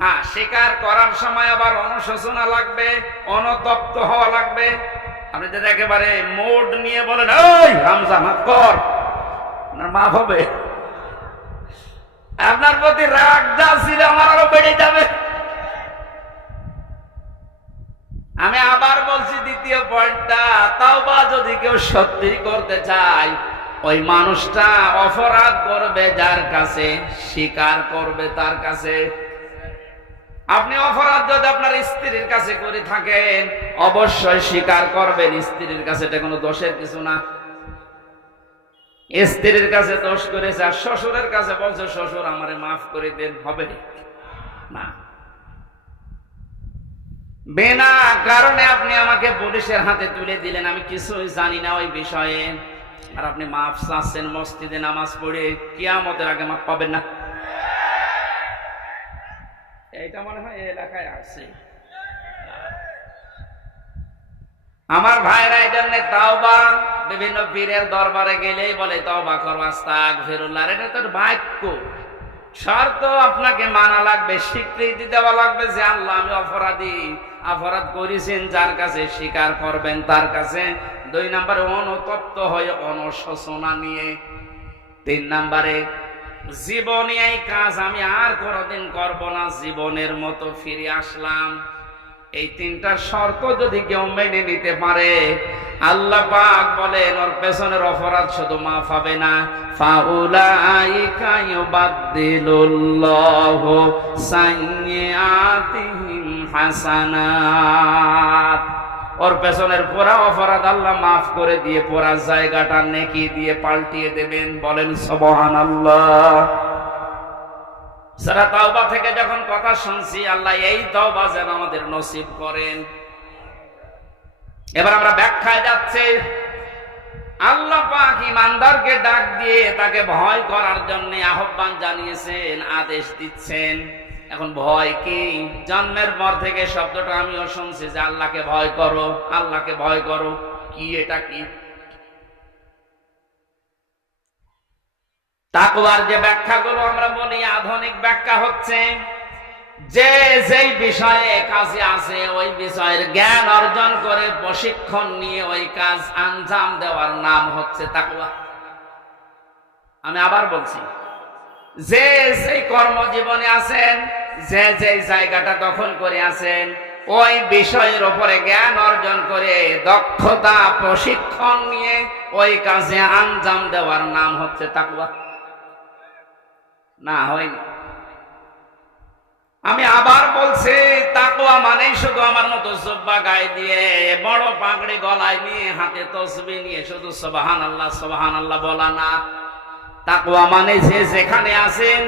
হ্যাঁ, স্বীকার করার সময় আবার অনুশোচনা লাগবে, অনুতপ্ত হওয়া লাগবে। আপনি যদি একেবারে মোড নিয়ে বলেন ওই হামজা মাফ কর, আপনার মাফ হবে? আপনার প্রতি রাগ যা ছিল আমার আরো বেড়ে যাবে। আমি আবার বলছি পয়েন্টটা, তাওবা যদি কেউ সত্যি করতে চায়, ওই মানুষটা অপরাধ করবে যার কাছে, স্বীকার করবে তার কাছে। আপনি অপরাধ যদি আপনার স্ত্রীর কাছে করে থাকেন, অবশ্যই স্বীকার করবেন স্ত্রীর কাছে, এটা কোনো দোষের কিছু না। স্ত্রীর কাছে দোষ করেছে আর শ্বশুরের কাছে বলছে শ্বশুর আমারে মাফ করে দেন, হবে না। বিনা কারণে আপনি আমাকে পুলিশের হাতে তুলে দিলেন, আমি কিছুই জানি না ওই বিষয়ে, আর আপনি মাফ চাচ্ছেন মসজিদে নামাজ পড়ে, কিয়ামতের আগে মাফ পাবেন না। এইটা মনে হয় এই এলাকায় আছে। আমার ভাইরা এই জন্য তাওবা, বিভিন্ন পীরের দরবারে গেলেই বলে তাওবা করো, আস্তাগফিরুল্লাহ। এটা তোর বাক্য, শর্ত আপনাকে মানা লাগবে, স্বীকৃতি দেওয়া লাগবে যে আল্লাহ আমি অপরাধী, অপরাধ করেছেন যার কাছে স্বীকার করবেন তার কাছে। 2 নম্বরে অনুতপ্ত হয়ে অনুশোচনা নিয়ে। 3 নম্বরে জীবনে এই কাজ আমি আর কোনোদিন করব না, জীবনের মতো ফিরে আসলাম। এই 3টা শর্ত যদি কেউ মেনে নিতে পারে, আল্লাহ পাক বলেন ওর পেছনের অপরাধ শুধু মাফ হবে না, ফাউলাইকা ইউবাদদিলুল্লাহু সাইয়্যাতিহিম হাসানাত। ওর পেছনের পুরা অপরাধ আল্লাহ মাফ করে দিয়ে পুরা জায়গাটা নেকি দিয়ে পাল্টিয়ে দেবেন। বলেন সুবহানাল্লাহ। সূরা তাওবা থেকে যখন কথা শুনছি, আল্লাহ এই তাওবা যেন আমাদের নসিব করেন। এবার আমরা ব্যাখ্যায় যাচ্ছি। আল্লাহ পাক ঈমানদারকে ডাক দিয়ে তাকে ভয় করার জন্য আহ্বান জানিয়েছেন, আদেশ দিচ্ছেন। এখন ভয় কি? জন্মের পর থেকে শব্দটা আমিও শুনছি যে আল্লাহকে ভয় করো, আল্লাহকে ভয় করো। কি এটা কি? তাকওয়ার যে ব্যাখ্যাগুলো আমরা বলি, আধুনিক ব্যাখ্যা হচ্ছে যে যেই বিষয়ে কাজে আছে ওই বিষয়ের জ্ঞান অর্জন করে প্রশিক্ষণ নিয়ে ওই কাজ আঞ্জাম দেওয়ার নাম হচ্ছে তাকওয়া। আমি আবার বলছি, যে সেই কর্মজীবনে আছেন, যে যে জায়গাটা দখল করে আছেন, ওই বিষয়ের উপরে জ্ঞান অর্জন করে দক্ষতা প্রশিক্ষণ নিয়ে ওই কাজে আঞ্জাম দেওয়ার নাম হচ্ছে তাকওয়া। না হয়নি। আমি আবার বলছি, তাকওয়া মানে শুধু আমার মতো জুব্বা গায়ে দিয়ে, বড় পাগড়ি গলায় নিয়ে, হাতে তসবিহ নিয়ে শুধু সুবহানাল্লাহ সুবহানাল্লাহ বলা না। তাকওয়া মানে যে যেখানে আছেন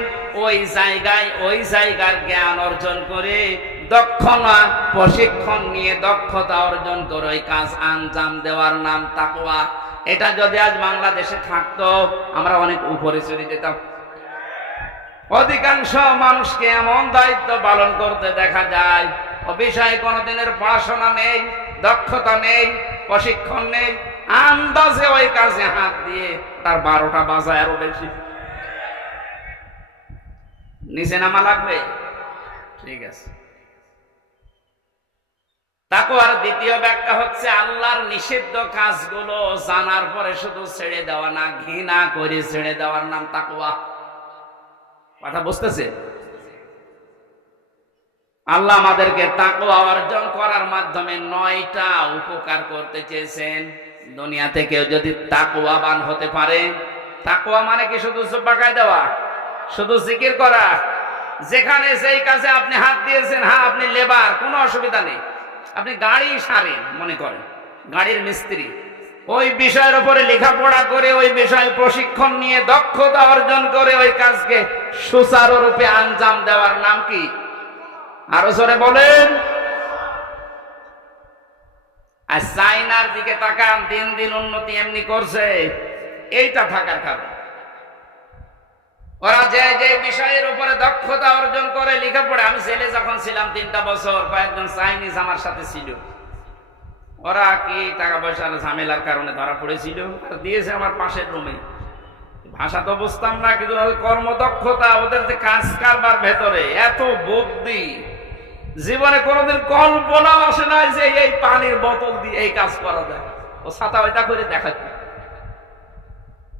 ওই জায়গায় ওই জায়গার জ্ঞান অর্জন করে, দক্ষতা প্রশিক্ষণ নিয়ে দক্ষতা অর্জন করে ওই কাজ আঞ্জাম দেওয়ার নাম তাকওয়া। এটা যদি আজ বাংলাদেশে থাকতো, আমরা অনেক উপরে চলে যেতাম। অধিকাংশ মানুষকে এমন দায়িত্ব পালন করতে দেখা যায়, ও বিষয়ে কোনোদিনের পড়াশোনা নেই, দক্ষতা নেই, প্রশিক্ষণ নেই, আন্দাজে ওই কাজে হাত দিয়ে তার 12টা বাজায় আরো বেশি। নিচে নামা লাগবে, ঠিক আছে। তাকওয়ার দ্বিতীয় ব্যাখ্যা হচ্ছে আল্লাহর নিষিদ্ধ কাজগুলো জানার পরে শুধু ছেড়ে দেওয়া না, ঘৃণা করে ছেড়ে দেওয়ার নাম তাকওয়া। কথা বুঝতেছে? আল্লাহ আমাদেরকে তাকওয়া অর্জন করার মাধ্যমে 9টা উপকার করতে চেয়েছেন। দুনিয়াতে কেউ যদি তাকওয়াবান হতে পারে, তাকওয়া মানে কি শুধু জুব্বা গায়ে দেওয়া, শুধু জিকির করা? যেখানে যেই কাজে আপনি হাত দিয়েছেন, হ্যাঁ আপনি লেবার, কোনো অসুবিধা নেই, আপনি গাড়ি সারেন, মনে করেন গাড়ির মিস্ত্রি, ওই বিষয়ের উপরে লেখাপড়া করে, ওই বিষয়ে প্রশিক্ষণ নিয়ে দক্ষতা অর্জন করে ওই কাজকে সুচারুরূপে আঞ্জাম দেওয়ার নাম কি? আরো জোরে বলেন। আর চাইনার দিকে তাকান, দিন দিন উন্নতি এমনি করছে, এইটা থাকার কারণ। ওরা যে যে বিষয়ের উপরে দক্ষতা অর্জন করে লেখাপড়া, আমি ছেলে যখন ছিলাম 3টা বছর, কয়েকজন চাইনিজ আমার সাথে ছিল। ওরা কি টাকা পয়সার ঝামেলার কারণে ধরা পড়েছিল, দিয়েছে আমার পাশের রুমে। ভাষা তো বুঝতাম না, কিন্তু কর্মদক্ষতা, ওদের যে কাজ কারবার ভেতরে এত বুদ্ধি, জীবনে কোনোদিন কল্পনা আসে নাই যে এই পানির বোতল দিয়ে এই কাজ করা যায়। ও ছাতা ওইটা করে দেখাচ্ছে।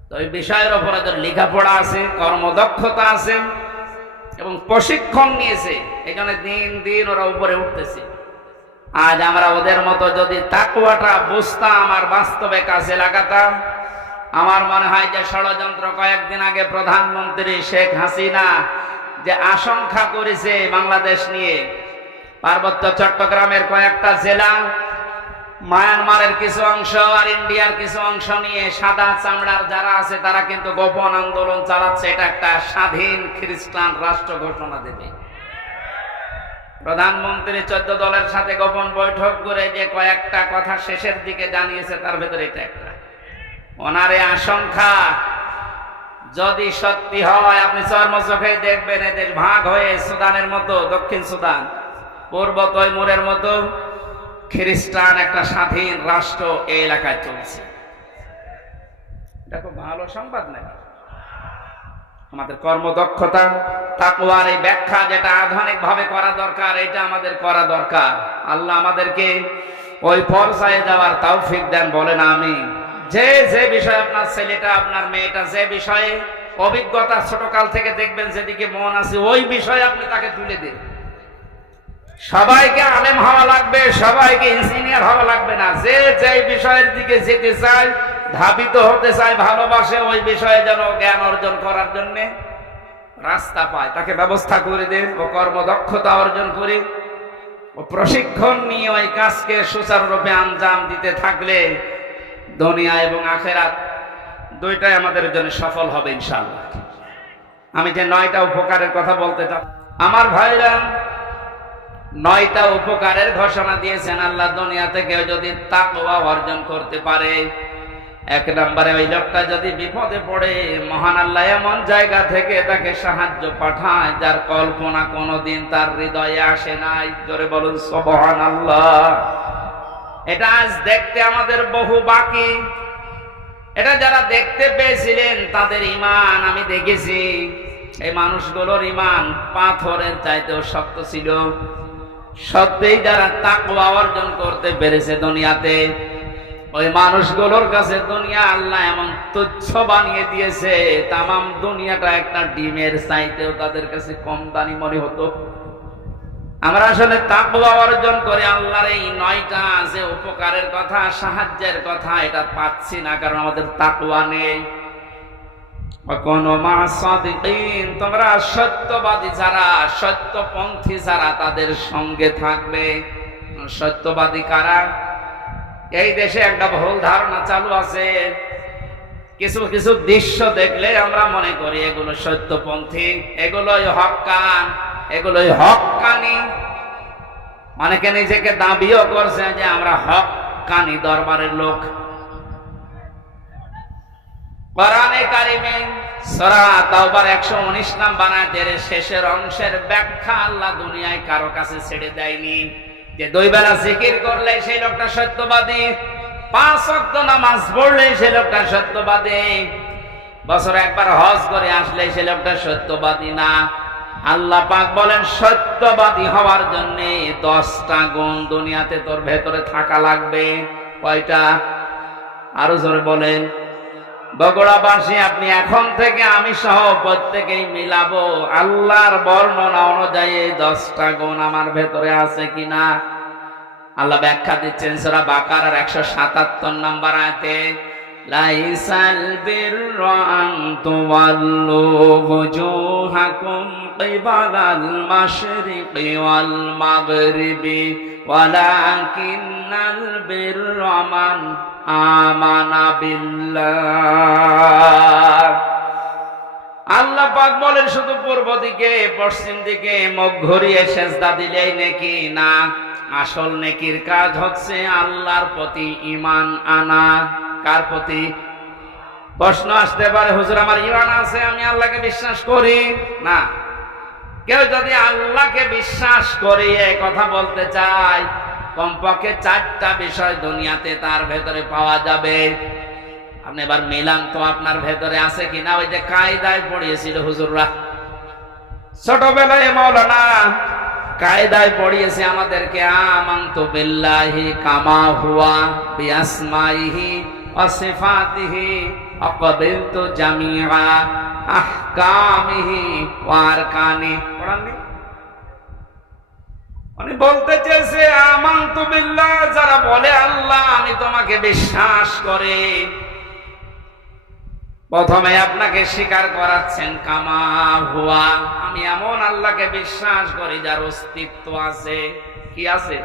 তো এই বিষয়ের উপরে ওদের লেখাপড়া আছে, কর্মদক্ষতা আছে এবং প্রশিক্ষণ নিয়েছে, এখানে দিন দিন ওরা উপরে উঠতেছে। আজ আমরা ওদের মতো যদি তাকওয়াটা বুঝতাম আর বাস্তবে কাজে লাগাতাম, আমার মনে হয় যে ষড়যন্ত্র কয়েকদিন আগে প্রধানমন্ত্রী শেখ হাসিনা যে আশঙ্কা করেছে বাংলাদেশ নিয়ে, পার্বত্য চট্টগ্রামের কয়েকটা জেলা, মায়ানমারের কিছু অংশ আর ইন্ডিয়ার কিছু অংশ নিয়ে সাদা চামড়ার যারা আছে তারা কিন্তু গোপন আন্দোলন চালাচ্ছে। এটা একটা স্বাধীন খ্রিস্টান রাষ্ট্র ঘোষণা দেবে। প্রধানমন্ত্রী 14 দলের সাথে গোপন বৈঠক করে যে কয়েকটা কথা শেষের দিকে জানিয়েছে, তার ভেতরে এটা একটা। ওনার এই আশঙ্কা যদি সত্যি হয়, আপনি চর্মচোখে দেখবেন এদের ভাগ হয়ে সুদানের মতো, দক্ষিণ সুদান, পূর্ব তৈমুরের মতো খ্রিস্টান একটা স্বাধীন রাষ্ট্র এই এলাকায় চলছে। এটা খুব ভালো সংবাদ নাকি? আমাদের কর্মদক্ষতা, তাকওয়ার এই ব্যাখ্যা যেটা আধুনিক ভাবে করা দরকার, এটা আমাদের করা দরকার। আল্লাহ আমাদেরকে ওই পর্যায়ে যাওয়ার তৌফিক দেন, বলেন আমিন। যে যে বিষয়ে আপনার ছেলেটা, আপনার মেয়েটা যে বিষয়ে অভিজ্ঞতা ছোটকাল থেকে দেখবেন, যেদিকে মন আছে, ওই বিষয়ে আপনি তাকে তুলে দিন। সবাইকে আলেম হওয়া লাগবে, সবাইকে ইঞ্জিনিয়ার হওয়া লাগবে না। যে যে বিষয়ের দিকে যেতে চায়, ধাবিত হতে চায়, ভালোবাসে, ওই বিষয়ে যেন জ্ঞান অর্জন করার জন্য রাস্তা পায়, তাকে ব্যবস্থা করে দেন। ও কর্মদক্ষতা অর্জন করে ও প্রশিক্ষণ নিয়ে ওই কাজকে সুচারুরূপে আঞ্জাম দিতে থাকলে দুনিয়া এবং আখেরাত দুইটাই আমাদের জন্য সফল হবে ইনশাআল্লাহ। আমি যে 9টা উপকারের কথা বলতে চাই, আমার ভাইরা, 9টা উপকারের ঘোষণা দিয়েছেন আল্লাহ। দুনিয়াতে কেউ যদি তাকওয়া অর্জন করতে পারে, 1 নম্বরে ওই লোকটা যদি বিপদে পড়ে, মহান আল্লাহ এমন জায়গা থেকে তাকে সাহায্য পাঠায় যার কল্পনা কোনোদিন তার হৃদয়ে আসে নাই। জোরে বলুন সুবহানাল্লাহ। এটা আজ দেখতে আমাদের বহু বাকি। এটা যারা দেখতে পেয়েছিলেন তাদের ঈমান আমি দেখেছি, এই মানুষগুলোর ঈমান পাথরের চাইতেও শক্ত ছিল। সত্যিই যারা তাকওয়া অর্জন করতে পেরেছে দুনিয়াতে, ওই মানুষগুলোর কাছে দুনিয়া আল্লাহ এমন তুচ্ছ বানিয়ে দিয়েছে, তামাম দুনিয়াটা একটা ডিমের চাইতেও তাদের কাছে কম দামি মনে হতো। আমরা আসলে তাকওয়া অর্জন করে আল্লাহর এই 9টা যে উপকারের কথা, সাহায্যের কথা, এটা পাচ্ছি না, কারণ আমাদের তাকওয়া নেই। তোমরা সত্যবাদী যারা, সত্যপন্থী যারা, তাদের সঙ্গে থাকবে। সত্যবাদী কারা? এই দেশে একটা ভুল ধারণা চালু আছে, কিছু কিছু দৃশ্য দেখলে আমরা মনে করি এগুলো সত্যপন্থী, এগুলোই হক্কান, এগুলোই হক্কানি। অনেকে নিজেকে দাবিও করছে যে আমরা হক্কানি দরবারের লোক। কোরআনে কারিমে সূরা তাওবার 119 নম্বর আয়াতের শেষের অংশের ব্যাখ্যা আল্লাহ দুনিয়ায় কারো কাছে ছেড়ে দেয়নি যে 2 বেলা জিকির করলে সেই লোকটা সত্যবাদী, 5 ওয়াক্ত নামাজ পড়লে সেই লোকটা সত্যবাদী, বছরে একবার হজ করে আসলে সেই লোকটা সত্যবাদী না। আল্লাহ পাক বলেন সত্যবাদী হওয়ার জন্য 10টা গুণ দুনিয়াতে তোর ভেতরে থাকা লাগবে। কয়টা? আরো জোরে বলেন। বগুড়াবাসী, আপনি এখন থেকে আমি সহ প্রত্যেকেই মিলাবো আল্লাহর বর্ণনা অনুযায়ী 10টা গুণ আমার ভেতরে আছে কিনা। আল্লাহ ব্যাখ্যা দিচ্ছেন সূরা বাকারার 177 নম্বর আয়াতে, লাইসাল বিররা আন তুওয়াল্লু ওয়াজুহাকুম কিবালাল মাশরিকি ওয়াল মাগরিবি ওয়ালাকিন্নাল বিররা মান আমানা বিল্লাহ। আল্লাহ পাক বলেন শুধু পূর্ব দিকে, পশ্চিম দিকে মুখ ঘুরিয়ে সেজদা দিলেই নেকি না। আসল নেকির কাজ হচ্ছে আল্লাহর প্রতি ঈমান আনা। কার প্রতি? প্রশ্ন আসতে পারে, হুজুর আমার ঈমান আছে, আমি আল্লাহকে বিশ্বাস করি না। কেউ যদি আল্লাহকে বিশ্বাস করে এই কথা বলতে চায়, কমপক্ষে 4টা বিষয় দুনিয়াতে তার ভেতরে পাওয়া যাবে। আপনি এবার মিলান তো আপনার ভেতরে আছে কিনা। ওই যে কায়দায় পড়িয়েছিল হুজুররা ছোটবেলায়, মাওলানা কায়দায় পড়িয়েছে আমাদেরকে, আমানতু বিল্লাহি কামা হুয়া বিআসমাইহি ওয়া সিফাতিহি আকাবিলতু জামিআ আহকামিহি ওয়া আরকানি। পড়াননি? উনি বলতে চেয়েছে আমানতু বিল্লাহ, যারা বলে আল্লাহ আমি তোমাকে বিশ্বাস করে, প্রথমে আপনাকে স্বীকার করাচ্ছেন কামা হুয়া, আমি এমন আল্লাহকে বিশ্বাস করি যার অস্তিত্ব আছে। কি আছে?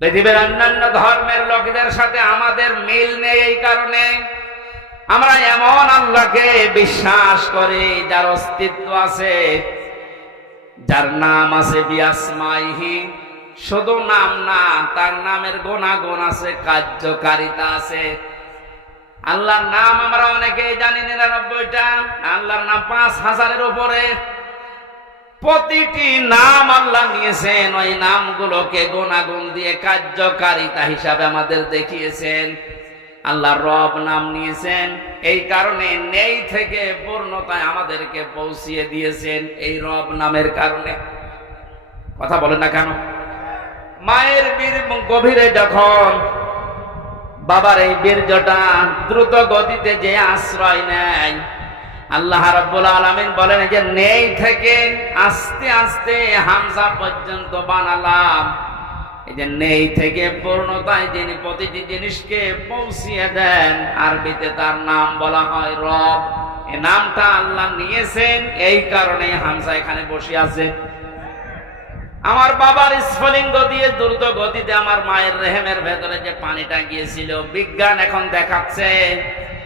পৃথিবীর অন্যান্য ধর্মের লোকদের সাথে আমাদের মিল নেই, এই কারণে আমরা এমন আল্লাহকে বিশ্বাস করি যার অস্তিত্ব আছে, যার নাম আছে বিআসমাইহি, শুধু নাম না, তার নামের গুণাগুণ আছে, কার্যকারিতা আছে। আল্লাহর নাম আমরা অনেকেই জানি 99টা, আল্লাহর নাম 5000-এর উপরে। প্রতিটি নাম আল্লাহ নিয়েছেন, ওই নামগুলোকে গুণাগুণ দিয়ে কার্যকারিতা হিসাবে আমাদের দেখিয়েছেন। আল্লাহ রব নাম নিয়েছেন, এই কারণে নেই থেকে পূর্ণতায় আমাদেরকে পৌঁছিয়ে দিয়েছেন এই রব নামের কারণে। কথা বলেন না কেন? মায়ের বীর গভীরে যখন বাবার এই বীর্যটা দ্রুত গতিতে যে আশ্রয় নেয়, আল্লাহ রাব্বুল আলামিন বলেন যে নেই থেকে আস্তে আস্তে হামজা পর্যন্ত বানালাম। এই যে নেই থেকে পূর্ণতায় যিনি প্রতিটি জিনিসকে পৌঁছিয়ে দেন, আরবিতে তার নাম বলা হয় রব। এই নামটা আল্লাহ নিয়েছেন, এই কারণে হামজা এখানে বসে আছে। আমার বাবার স্ফলিঙ্গ দিয়ে দ্রুত গতিতে আমার মায়ের রেহেমের ভেতরে যে পানিটা গিয়েছিল, বিজ্ঞান এখন দেখাচ্ছে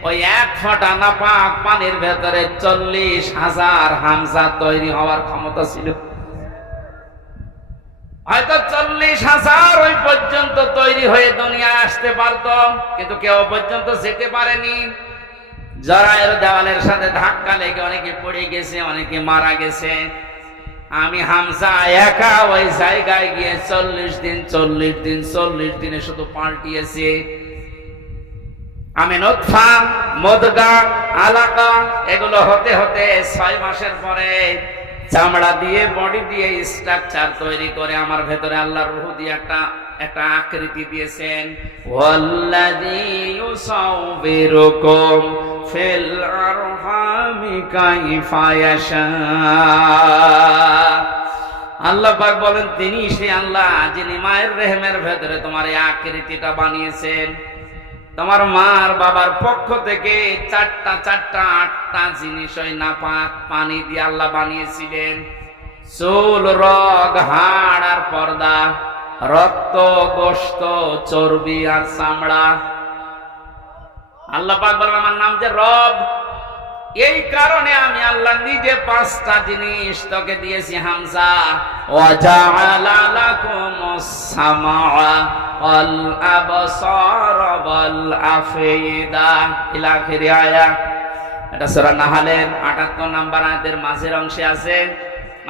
ওই 1 ফোঁটা নাপাক পানির ভেতরে 40,000 হামজা তৈরি হওয়ার ক্ষমতা ছিল। হয়তো 40,000 ওই পর্যন্ত তৈরি হয়ে দুনিয়ায় আসতে পারত, কিন্তু কেউ পর্যন্ত যেতে পারেনি। জরায়ের দেওয়ালের সাথে ধাক্কা লেগে অনেকে পড়ে গেছে, অনেকে মারা গেছে। আমি হামজা একা ওই জায়গায় গিয়ে 40 দিনে শুধু পাল্টিয়েছি। আমি নতফা, মুদগা, আলাকা এগুলো হতে হতে 6 মাসের পরে চামড়া দিয়ে, বডি দিয়ে স্ট্রাকচার তৈরি করে আমার ভেতরে আল্লাহর রূহ দিয়ে একটা আকৃতি দিয়েছেন। ওয়াল্লাযী ইউসাউবিরুকুম ফিল আরহামি কাইফা ইয়াশা। আল্লাহ পাক বলেন তিনি সেই আল্লাহ যিনি মায়ের রেহেমের ভেতরে তোমার এই আকৃতিটা বানিয়েছেন। তোমার মার বাবার পক্ষ থেকে 8টা জিনিস ওই নাপাক পানি দিয়ে আল্লাহ বানিয়েছিলেন। চুল, রগ, হাড় আর পর্দা, রক্ত, গোশত, চর্বি আর চামড়া। আল্লাহ পাক বলেন আমার নাম যে রব, এই কারণে আমি আল্লাহ নিজে 5টা জিনিস তোকে দিয়েছি হামজা। ওয়া জাআলা লাকুমুস সামাআ ওয়াল আবসারা ওয়াল আফইদা ইলা আখির আয়াত। এটা সূরা নাহলের 78 নম্বর আয়াতের মাঝের অংশে আছে।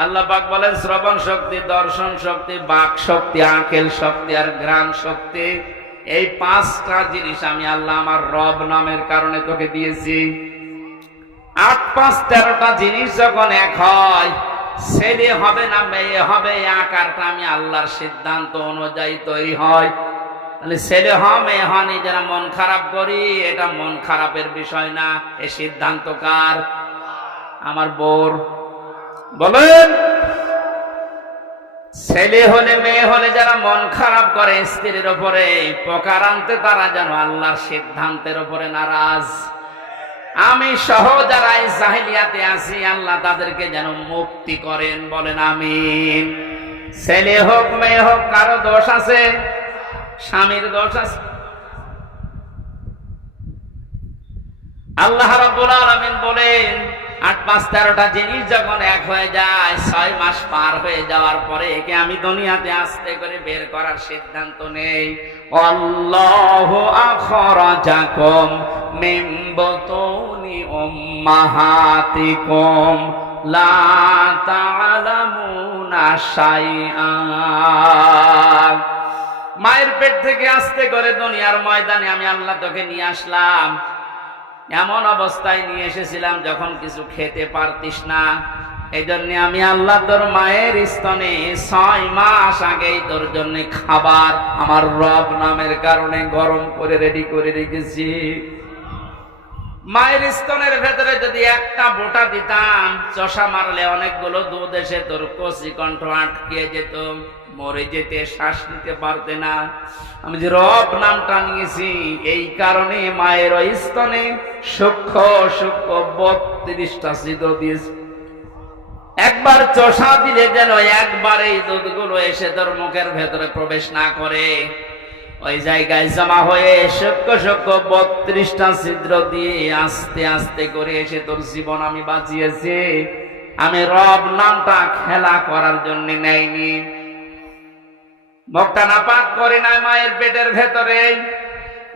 আল্লাহ পাক বলেন শ্রবণ শক্তি, দর্শন শক্তি, বাক শক্তি, আকেল শক্তি আর ঘ্রাণ শক্তি, এই 5টা জিনিস আমি আল্লাহ আমার রব নামের কারণে তোকে দিয়েছি। 8, 5, 13টা জিনিস যখন এক হয়, ছেলে হবে না মেয়ে হবে, আকারটা আমি আল্লাহর সিদ্ধান্ত অনুযায়ী তৈরি হয়। তাহলে ছেলে হ মেয়ে হ নিজেরা মন খারাপ করি, এটা মন খারাপের বিষয় না, এই সিদ্ধান্ত কার? আমার বোর। বলেন ছেলে হলে মেয়ে হলে যারা মন খারাপ করে স্ত্রীর উপরে, প্রকার আনতে তারা যেন আল্লাহর সিদ্ধান্তের উপরে নারাজ। আমি সহ যারা এই জাহেলিয়াতে আছি, আল্লাহ তাদেরকে যেন মুক্তি করেন। বলেন আমিন। ছেলে হোক মেয়ে হোক, কারো দোষ আছে? স্বামীর দোষ আছে? আল্লাহ রাব্বুল আলামিন বলেন 8, 5, 13টা জিনিস যখন এক হয়ে যায়, 6 মাস পার হয়ে যাওয়ার পরে একে আমি দুনিয়াতে আস্তে করে বের করার সিদ্ধান্ত নেই। আল্লাহু আখরাজাকুম মিন বুতুনি উম্মাহাতিকুম লা তা'লামুনা শাইআ। মায়ের পেট থেকে আস্তে করে দুনিয়ার ময়দানে আমি আল্লাহ তোকে নিয়ে আসলাম। এমন অবস্থায় নিয়ে এসেছিলাম যখন কিছু খেতে পারতিস না। এই জন্য আমি আল্লাহ তোর মায়ের স্তনে 6 মাস আগেই তোর জন্য খাবার আমার রব নামের কারণে গরম করে রেডি করে রেখেছি। মায়ের স্তনের ভেতরে যদি একটা বোটা দিতাম, চষা মারলে অনেকগুলো দুধ এসে তোর কচি কণ্ঠ আটকে যেত, মরে যেতে, শ্বাস নিতে পারতে না। আমি যে রব নামটা নিয়েছি এই কারণে মায়ের ওই স্তনে সূক্ষ্ম সূক্ষ্ম 32টা ছিদ্র দিয়েছি। একবার চষা দিলে যেন একবার এই দুধগুলো এসে তোর মুখের ভেতরে প্রবেশ না করে, ওই জায়গায় জমা হয়ে সূক্ষ্ম সূক্ষ্ম 32টা ছিদ্র দিয়ে আস্তে আস্তে করে এসে তোর জীবন আমি বাঁচিয়েছি। আমি রব নামটা খেলা করার জন্য নেইনি। মুখটা নাপাক করে নাই, মায়ের পেটের ভেতরে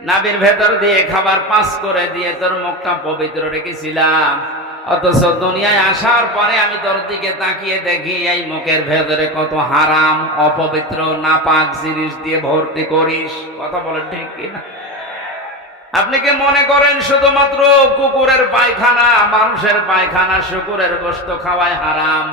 নাভির ভেতর দিয়ে খাবার পাস করে দিয়ে তোর মুখটা পবিত্র রেখেছিলাম। অথচ দুনিয়ায় আসার পরে আমি তোর দিকে তাকিয়ে দেখি এই মুখের ভেতরে কত হারাম অপবিত্র নাপাক জিনিস দিয়ে ভর্তি করিস। কথা বলেন ঠিক কিনা? আপনি কি মনে করেন শুধুমাত্র কুকুরের পায়খানা, মানুষের পায়খানা, শুকুরের গোশত খাওয়ায় হারাম?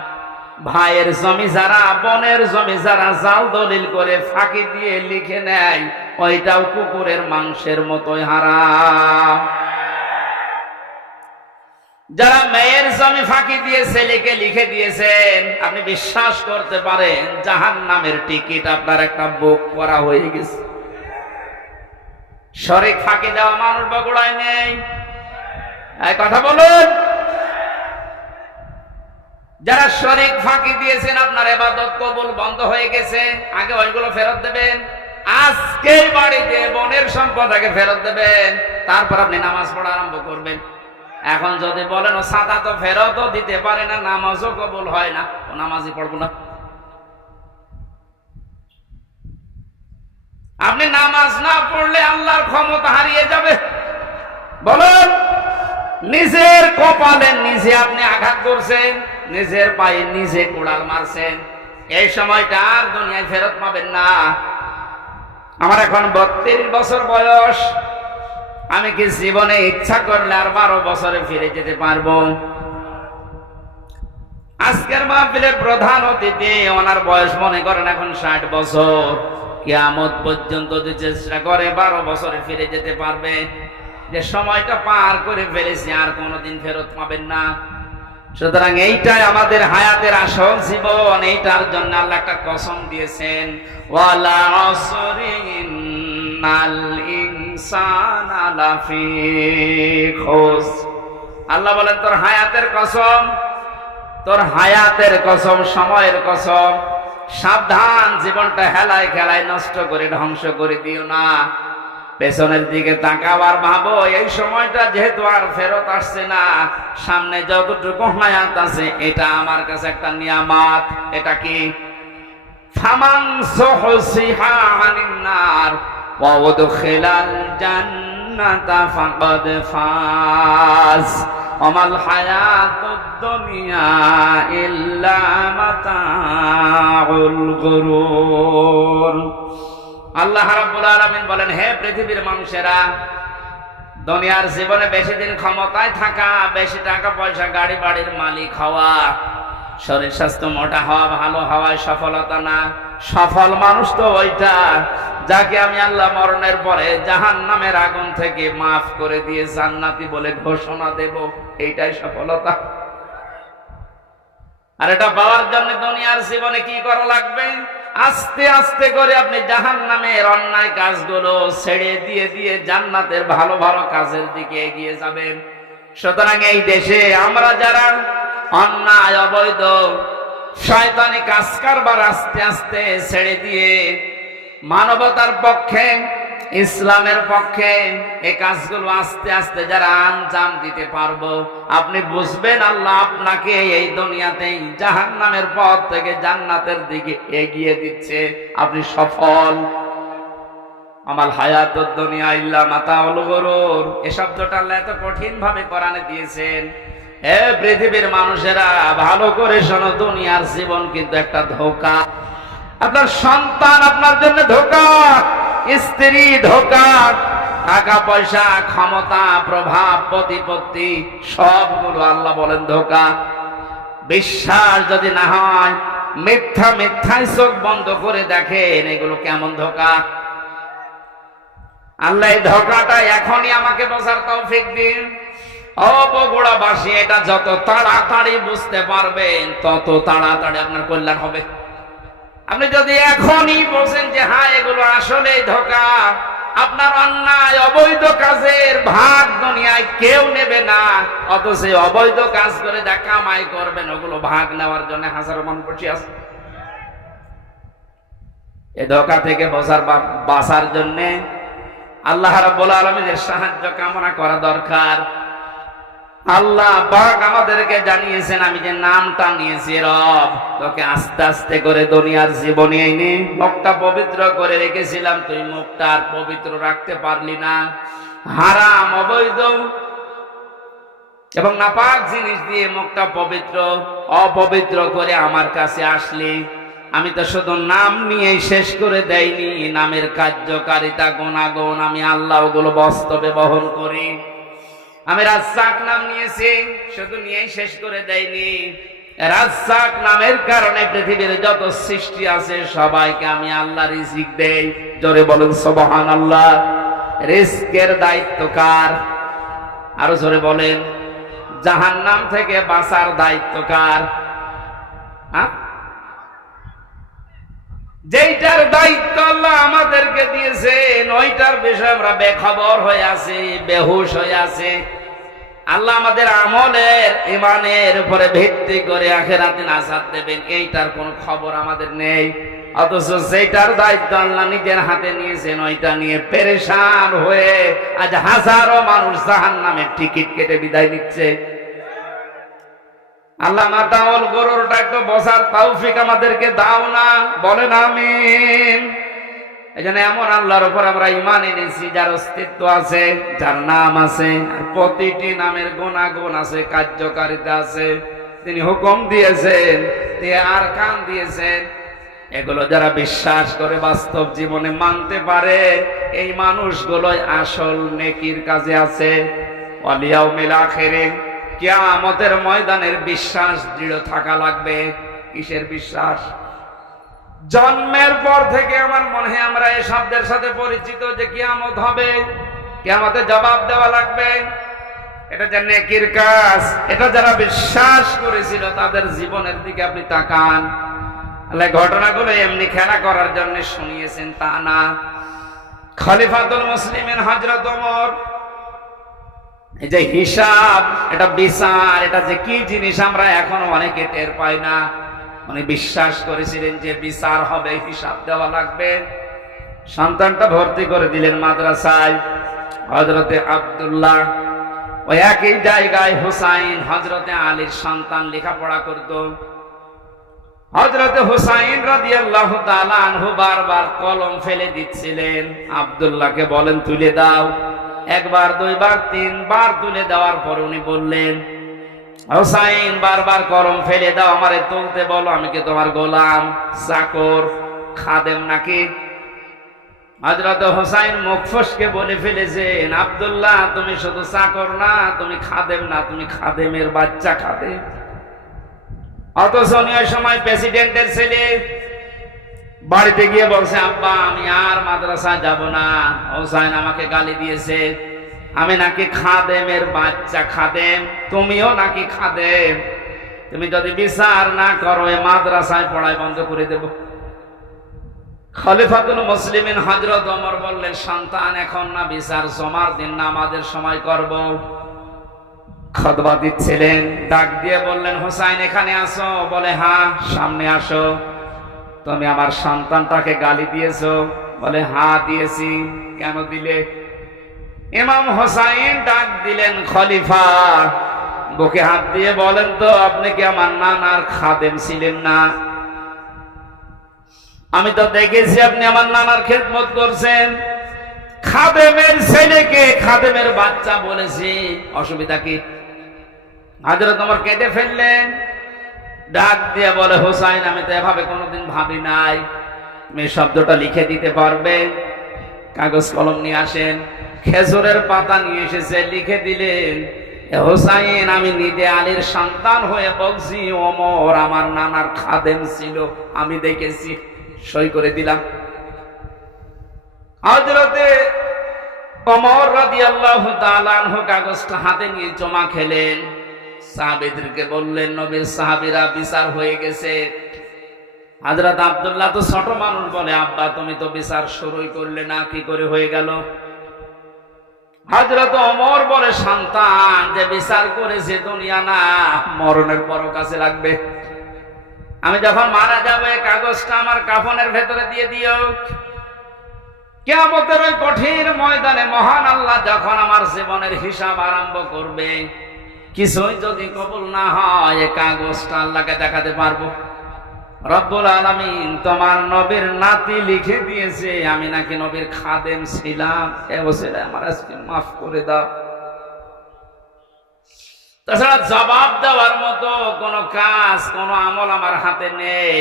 ভাইয়ের জমি যারা, বোনের জমি যারা জাল দলিল করে ফাঁকি দিয়ে লিখে নেয়, ওইটাও কুকুরের মাংসের মতোই হারাম। যারা মেয়ের জমি ফাঁকি দিয়ে ছেলেকে লিখে দিয়েছেন, আপনি বিশ্বাস করতে পারেন জাহান্নামের টিকিট আপনার একটা বুক করা হয়ে গেছে। শরীক ফাঁকি দেওয়া মানুষ বগুড়ায় নেই, এই কথা বলুন। যারা শরীক ফাঁকি দিয়েছেন আপনার ইবাদত কবুল বন্ধ হয়ে গেছে, আগে ওইগুলো ফেরত দেবেন। আজকেই বাড়িতে বোনের সম্পদ আগে ফেরত দেবেন, তারপর আপনি নামাজ পড়া আরম্ভ করবেন। এখন যদি বলেন ও সাদা তো ফেরতও দিতে পারে না, নামাজও কবুল হয় না, ও নামাজই পড়বো না। আপনি নামাজ না পড়লে আল্লাহর ক্ষমতা হারিয়ে যাবে। বলুন, নিজের কপালে নিজে আপনি আঘাত করছেন, নিজের পায়ে নিজে কোড়াল মারছেন। এই সময়টা আর দুনিয়ায় ফেরত পাবেন না। আমার এখন 32 বছর বয়স। আমি কি জীবনে ইচ্ছা করলে আর 12 বছরে ফিরে যেতে পারবো? আজকের মাহফিলের প্রধান অতিথি, ওনার বয়স মনে করেন এখন 60 বছর। কিয়ামত পর্যন্ত যদি চেষ্টা করে 12 বছরে ফিরে যেতে পারবে। যে সময়টা পার করে ফেলেছি আর কোনোদিন ফেরত পাবেন না। সুতরাং এইটাই আমাদের হায়াতের আসল জীবন। এইটার জন্য আল্লাহ একটা কসম দিয়েছেন, ওয়ালা আসরি ইন্নাল ইনসানা লাফি খুস। আল্লাহ বলেন তোর হায়াতের কসম, তোর হায়াতের কসম, সময়ের কসম, সাবধান, জীবনটা হেলায় খেলায় নষ্ট করে ধ্বংস করে দিও না। পেছনের দিকে তাকাবার ভাবো, এই সময়টা যেহেতু আর ফেরত আসছে না, সামনে যতটুকু হায়াত আছে এটা আমার কাছে একটা নিয়ামত। এটা কি? ফামান সুহসিহা আনিন নার ওয়া উদখিলাল জান্নাতা ফাকাদ ফাজ ওমাল হায়াতুদ দুনিয়া ইল্লা মাতাউল গুরুর। আল্লাহ রাব্বুল আলামিন বলেন, হে পৃথিবীর মানুষেরা, দুনিয়ার জীবনে বেশি দিন ক্ষমতায় থাকা, বেশি টাকা পয়সা, গাড়ি বাড়ির মালিক হওয়া, শরীর স্বাস্থ্য মোটা হওয়া, ভালো হওয়ায় সফলতা না। সফল মানুষ তো ওইটা যাকে আমি আল্লাহ মরণের পরে জাহান্নামের আগুন থেকে মাফ করে দিয়ে জান্নাতি বলে ঘোষণা দেব, এইটাই সফলতা। আর এটা পাওয়ার জন্য দুনিয়ার জীবনে কি করা লাগবে? আস্তে আস্তে করে আপনি জাহান্নামের অন্যায় কাজগুলো ছেড়ে দিয়ে দিয়ে জান্নাতের ভালো ভালো কাজের দিকে এগিয়ে যাবেন। সুতরাং এই দেশে আমরা যারা অন্যায়, অবৈধ, শয়তানি কাজ কারবার আস্তে আস্তে ছেড়ে দিয়ে মানবতার পক্ষে, ইসলামের পক্ষে এই কাজগুলো আস্তে আস্তে যারা আঞ্জাম দিতে পারবো, আপনি বুঝবেন আল্লাহ আপনাকে এই দুনিয়াতেই জাহান্নামের পথ থেকে জান্নাতের দিকে এগিয়ে দিচ্ছে। আপনি সফল। আমাল হায়াতুদ দুনিয়া ইল্লা মাতাউল গুরুর, এই শব্দটা আল্লাহ এত কঠিন ভাবে কোরআনে দিয়েছেন। হে পৃথিবীর মানুষেরা, ভালো করে শোনো, দুনিয়ার জীবন কিন্তু একটা ধোঁকা। আপনার সন্তান আপনার জন্য ধোঁকা, স্ত্রী ধোঁকা, টাকা পয়সা, ক্ষমতা, প্রভাব, প্রতিপত্তি, সবগুলো আল্লাহ বলেন ধোঁকা। বিশ্বাস যদি না হয়, মিথ্যা মিথ্যায় চোখ বন্ধ করে দেখেন এগুলো কেমন ধোঁকা। আল্লাহ এই ধোঁকাটা এখনই আমাকে বোঝার তৌফিক দিন। ও বগুড়াবাসী, এটা যত তাড়াতাড়ি বুঝতে পারবেন তত তাড়াতাড়ি আপনার কল্যাণ হবে। আপনি যদি এখনই বলছেন যে হ্যাঁ এগুলো আসলে ধোঁকা, আপনার অন্যায় অবৈধ কাজের ভাগ দুনিয়ায় কেউ নেবে না, অথচ অবৈধ কাজ করে যা কামাই করবেন ওগুলো ভাগ নেওয়ার জন্য হাজারো মানুষ বসে আছে। এই ধোঁকা থেকে বাঁচার জন্য আল্লাহ রাব্বুল আলামিনের সাহায্য কামনা করা দরকার। আল্লাহ পাক আমাদেরকে জানিয়েছেন, আমি যে নামটা নিয়েছি রব, তোকে আস্তে আস্তে করে দুনিয়ার জীবনে এনে মুখটা পবিত্র করে রেখেছিলাম, তুই মুখটা আর পবিত্র রাখতে পারলি না। হারাম অবৈধ এবং নাপাক জিনিস দিয়ে মুখটা অপবিত্র করে আমার কাছে আসলি। আমি তো শুধু নাম নিয়েই শেষ করে দেয়নি, নামের কার্যকারিতা গুণাগুণ আমি আল্লাহ ওগুলো বাস্তবে বহন করি। আমি রাজ্জাক নাম নিয়েছি, শুধু নিয়েই শেষ করে দেয়নি। রাজ্জাক নামের কারণে পৃথিবীর যত সৃষ্টি আছে সবাইকে আমি আল্লাহ রিজিক দেই। জোরে বলুন সুবহানাল্লাহ। রিজকের দায়িত্ব কার? আরো জোরে বলেন। জাহান্নাম থেকে বাঁচার দায়িত্ব কার? যেইটার দায়িত্ব আল্লাহ আমাদেরকে দিয়েছেন ওইটার বিষয়ে আমরা বেখবর হয়ে আছি, বেহুশ হয়ে আছি। আল্লাহ আমাদের আমলের ইমানের উপরে ভিত্তি করে আখিরাতে নাজাত দেবেন, এইটার কোনো খবর আমাদের নেই। অথচ যেটার দায়িত্ব আল্লাহ নিজের হাতে নিয়েছেন ওইটা নিয়ে পেরেশান হয়ে আজ হাজারো মানুষ জাহান্নামের টিকিট কেটে বিদায় নিচ্ছে। আল্লাহ মাতাওল গরুরটা একটু বসার তৌফিক আমাদেরকে দাও না, বলেন আমিন। এজন্য এমন আল্লাহর উপর আমরা ঈমান এনেছি যার অস্তিত্ব আছে, যার নাম আছে, আর প্রতিটি নামের গুণাগুণ আছে, কার্যকারিতা আছে। তিনি হুকুম দিয়েছেন, তিনি আরকান দিয়েছেন। এগুলো যারা বিশ্বাস করে বাস্তব জীবনে মানতে পারে, এই মানুষগুলোই আসল নেকির কাজে আছে। ওয়াল ইয়াউমিল আখিরে, কিয়ামতের ময়দানের বিশ্বাস দৃঢ় থাকা লাগবে। কিসের বিশ্বাস? জন্মের পর থেকে আমার মনে হয় আমরা এই শব্দের সাথে পরিচিত যে কিয়ামত হবে, কিয়ামতে জবাব দেওয়া লাগবে। এটা যে নেকির কাজ, এটা যারা বিশ্বাস করেছিল তাদের জীবনের দিকে আপনি তাকান। আল্লাহ ঘটনাগুলো এমনি খেলা করার জন্য শুনিয়েছেন তা না। খলিফাতুল মুসলিমিন হযরত ওমর, এই যে হিসাব, এটা বিচার, এটা যে কি জিনিস আমরা এখন অনেকে টের পাই না। উনি বিশ্বাস করেছিলেন যে বিচার হবে, হিসাব দেওয়া লাগবে। সন্তানটা ভর্তি করে দিলেন মাদ্রাসায়। হযরতে আব্দুল্লাহ, ওই একই জায়গায় হুসাইন হযরতে আলীর সন্তান লেখাপড়া করত। হযরতে হুসাইন রাদিয়াল্লাহু তাআলা আনহু বারবার কলম ফেলে দিচ্ছিলেন। আব্দুল্লাহকে বলেন তুলে দাও। একবার, দুইবার, তিনবার তুলে দেওয়ার পর উনি বললেন, হুসাইন বারবার কলম ফেলে দাও, আমারে তুলতে বলো, আমি কি তোমার গোলাম, চাকর, খাদেম নাকি? হযরত হুসাইন মুখ ফসকে বলে ফেলেছেন, আব্দুল্লাহ তুমি শুধু চাকর না, তুমি খাদেম না, তুমি খাদেমের বাচ্চা, খাদেম। অথচ ওই সময় প্রেসিডেন্টের ছেলে বাড়িতে গিয়ে বলছে, আব্বা আমি আর মাদ্রাসা যাব না, হুসাইন আমাকে গালি দিয়েছে, আমি নাকি খাদেমের বাচ্চা, খাদেম, তুমিও নাকি খাদেম, তুমি যদি বিচার না করো এই মাদ্রাসায় পড়াই বন্ধ করে দেব। খলিফাতুল মুসলিমিন হযরত ওমর বললেন, সন্তান এখন না, বিচার জমার দিন নামাজের সময় করব। খুতবা দিচ্ছিলেন, ডাক দিয়ে বললেন, হুসাইন এখানে আসো। বলে হ্যাঁ। সামনে আসো। তুমি আমার সন্তানটাকে গালি দিয়েছো? বলে হ্যাঁ দিয়েছি। কেন দিলে? ইমাম হুসাইন ডাক দিলেন, খলিফা বুকে হাত দিয়ে বলেন তো, আপনি কি আমার নানার খাদেম ছিলেন না? আমি তো দেখেছি আপনি আমার নানার খেদমত করছেন। খাদেমের ছেলেকে খাদেমের বাচ্চা বলেছি, অসুবিধা কি? হযরত ওমর কেঁদে ফেললেন। ডাক দিয়ে বলে, হুসাইন আমি তো এভাবে কোনোদিন ভাবি নাই, তুমি শব্দটা লিখে দিতে পারবে? কাগজ কলম নিয়ে আসেন। খেজুরের পাতা নিয়ে এসেছে, লিখে দিলেন, হুসাইন আমি নিজে আলীর সন্তান হয়ে বলছি, ওমর আমার নানার খাদেম ছিল, আমি দেখেছি। সই করে দিলাম। হযরতে ওমর রাদিয়াল্লাহু তাআলা আনহু কাগজটা হাতে নিয়ে জমা খেলেন, সাহাবীদেরকে বললেন, নবীর সাহাবীরা বিচার হয়ে গেছে। হযরত আব্দুল্লাহ তো ছোট মানুষ, বলে আব্বা তুমি তো বিচার শুরুই করলে না, কি করে হয়ে গেল? হযরত ওমর বলে, সন্তান, যে বিচার করেছে দুনিয়া না, মরণের পরও কাছে লাগবে। আমি যখন মারা যাবো এই কাগজটা আমার কাফনের ভেতরে দিয়ে দিও। কিয়ামতের ওই কঠিন ময়দানে মহান আল্লাহ যখন আমার জীবনের হিসাব আরম্ভ করবে, কিছুই যদি কবুল না হয় এই কাগজটা আল্লাহকে দেখাতে পারবো। রব্বুল আলামিন তোমার নবীর নাতি লিখে দিয়েছে আমি নাকি নবীর খাদেম ছিলাম, এ বছরে আমার আজকে মাফ করে দাও। তাছাড়া জবাব দেওয়ার মতো কোনো কাজ, কোনো আমল আমার হাতে নেই,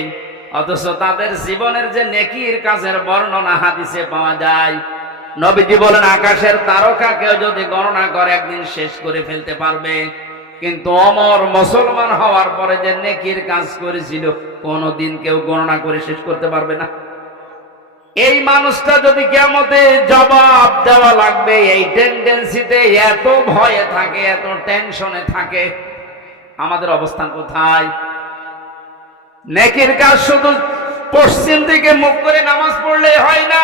অথচ তাদের জীবনের যে নেকির কাজের বর্ণনা হাদিসে পাওয়া যায়। নবীজি বলেন, আকাশের তারকাকেও যদি গণনা করে একদিন শেষ করে ফেলতে পারবে, কিন্তু ওমর মুসলমান হওয়ার পরে যে নেকির কাজ করেছিল কোনদিন কেউ গণনা করে শেষ করতে পারবে না। এই মানুষটা যদি কিয়ামতে জবাব দেওয়া লাগবে, এই টেন্ডেন্সিতে এত ভয়ে থাকে, এত টেনশনে থাকে, আমাদের অবস্থান কোথায়? নেকির কাজ শুধু পশ্চিম দিকে মুখ করে নামাজ পড়লে হয় না,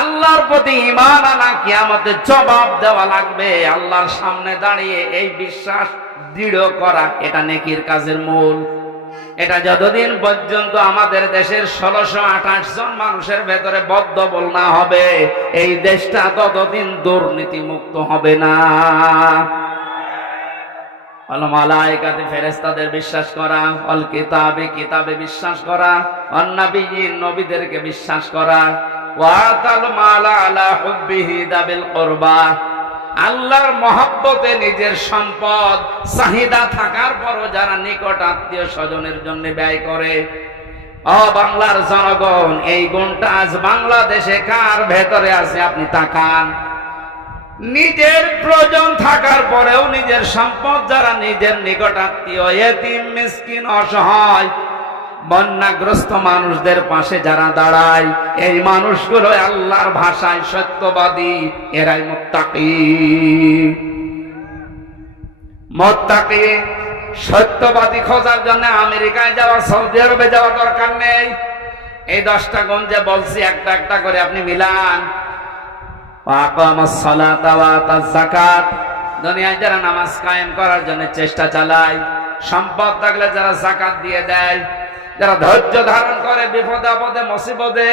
আল্লাহর প্রতি ঈমান আনা, কিয়ামতে জবাব দেওয়া লাগবে আল্লাহর সামনে দাঁড়িয়ে, এই বিশ্বাস দৃঢ় করা, এটা নেকির কাজের মূল। এটা যতদিন পর্যন্ত আমাদের দেশের 1628 জন মানুষের ভেতরে বদ্ধবল না হবে, এই দেশটা ততদিন দুর্নীতি মুক্ত হবে না। আল মালায়েকাতে ফেরেশতাদের বিশ্বাস করা, আল কিতাবে কিতাবে বিশ্বাস করা, আন নবিয়্যিন নবীদেরকে বিশ্বাস করা, ওয়া তাল মালা আলা হুব্বিহি দাবিল কুরবা, আল্লাহর মহব্বতে নিজের সম্পদ চাহিদা থাকার পরও যারা নিকট আত্মীয় স্বজনের জন্য ব্যয় করে। ও বাংলার জনগণ, এই গুণটা আজ বাংলাদেশে কার ভেতরে আছে আপনি তাকান। নিজের প্রয়োজন থাকার পরেও নিজের সম্পদ যারা নিজের নিকট আত্মীয়, এতিম, মিসকিন, অসহায়, বন্যাগ্রস্ত মানুষদের পাশে যারা দাঁড়ায়, এই মানুষগুলো আল্লাহর ভাষায় সত্যবাদী, এরাই মুত্তাকি। মুত্তাকি সত্যবাদী খোঁজার জন্য আমেরিকায় যাওয়া, সৌদি আরবে যাওয়া দরকার নেই। এই 10টা গুণ যে বলছি একটা একটা করে আপনি মিলান। যাকাত, দুনিয়ায় যারা নামাজ কায়েম করার জন্য চেষ্টা চালায়, সম্পদ থাকলে যারা যাকাত দিয়ে দেয়, যারা ধৈর্য ধারণ করে বিপদে আপদে মুসিবতে,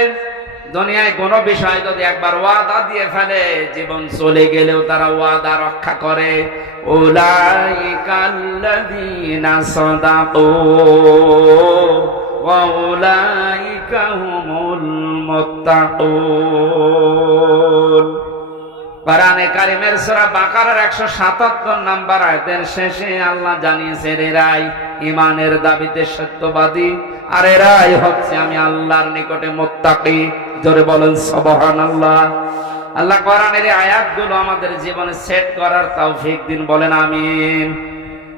দুনিয়ায় কোনো বিষয় যদি একবার ওয়াদা দিয়ে ফেলে, জীবন চলে গেলেও তারা ওয়াদা রক্ষা করে। উলাইকাল্লাযীনা সাদাকু ওয়া উলাইকা হুমুল মুত্তাকুন। কোরআনে কারিমের সূরা বাকারার 177 নম্বর আয়াতের শেষে আল্লাহ জানিয়েছেন, এরাই ঈমানের দাবিতে সত্যবাদী, আর এরাই হচ্ছে আমি আল্লাহর নিকটে মুত্তাকি। জোরে বলেন সুবহানাল্লাহ। আল্লাহ কোরআনের এই আয়াতগুলো আমাদের জীবনে সেট করার তৌফিক দিন, বলেন আমিন।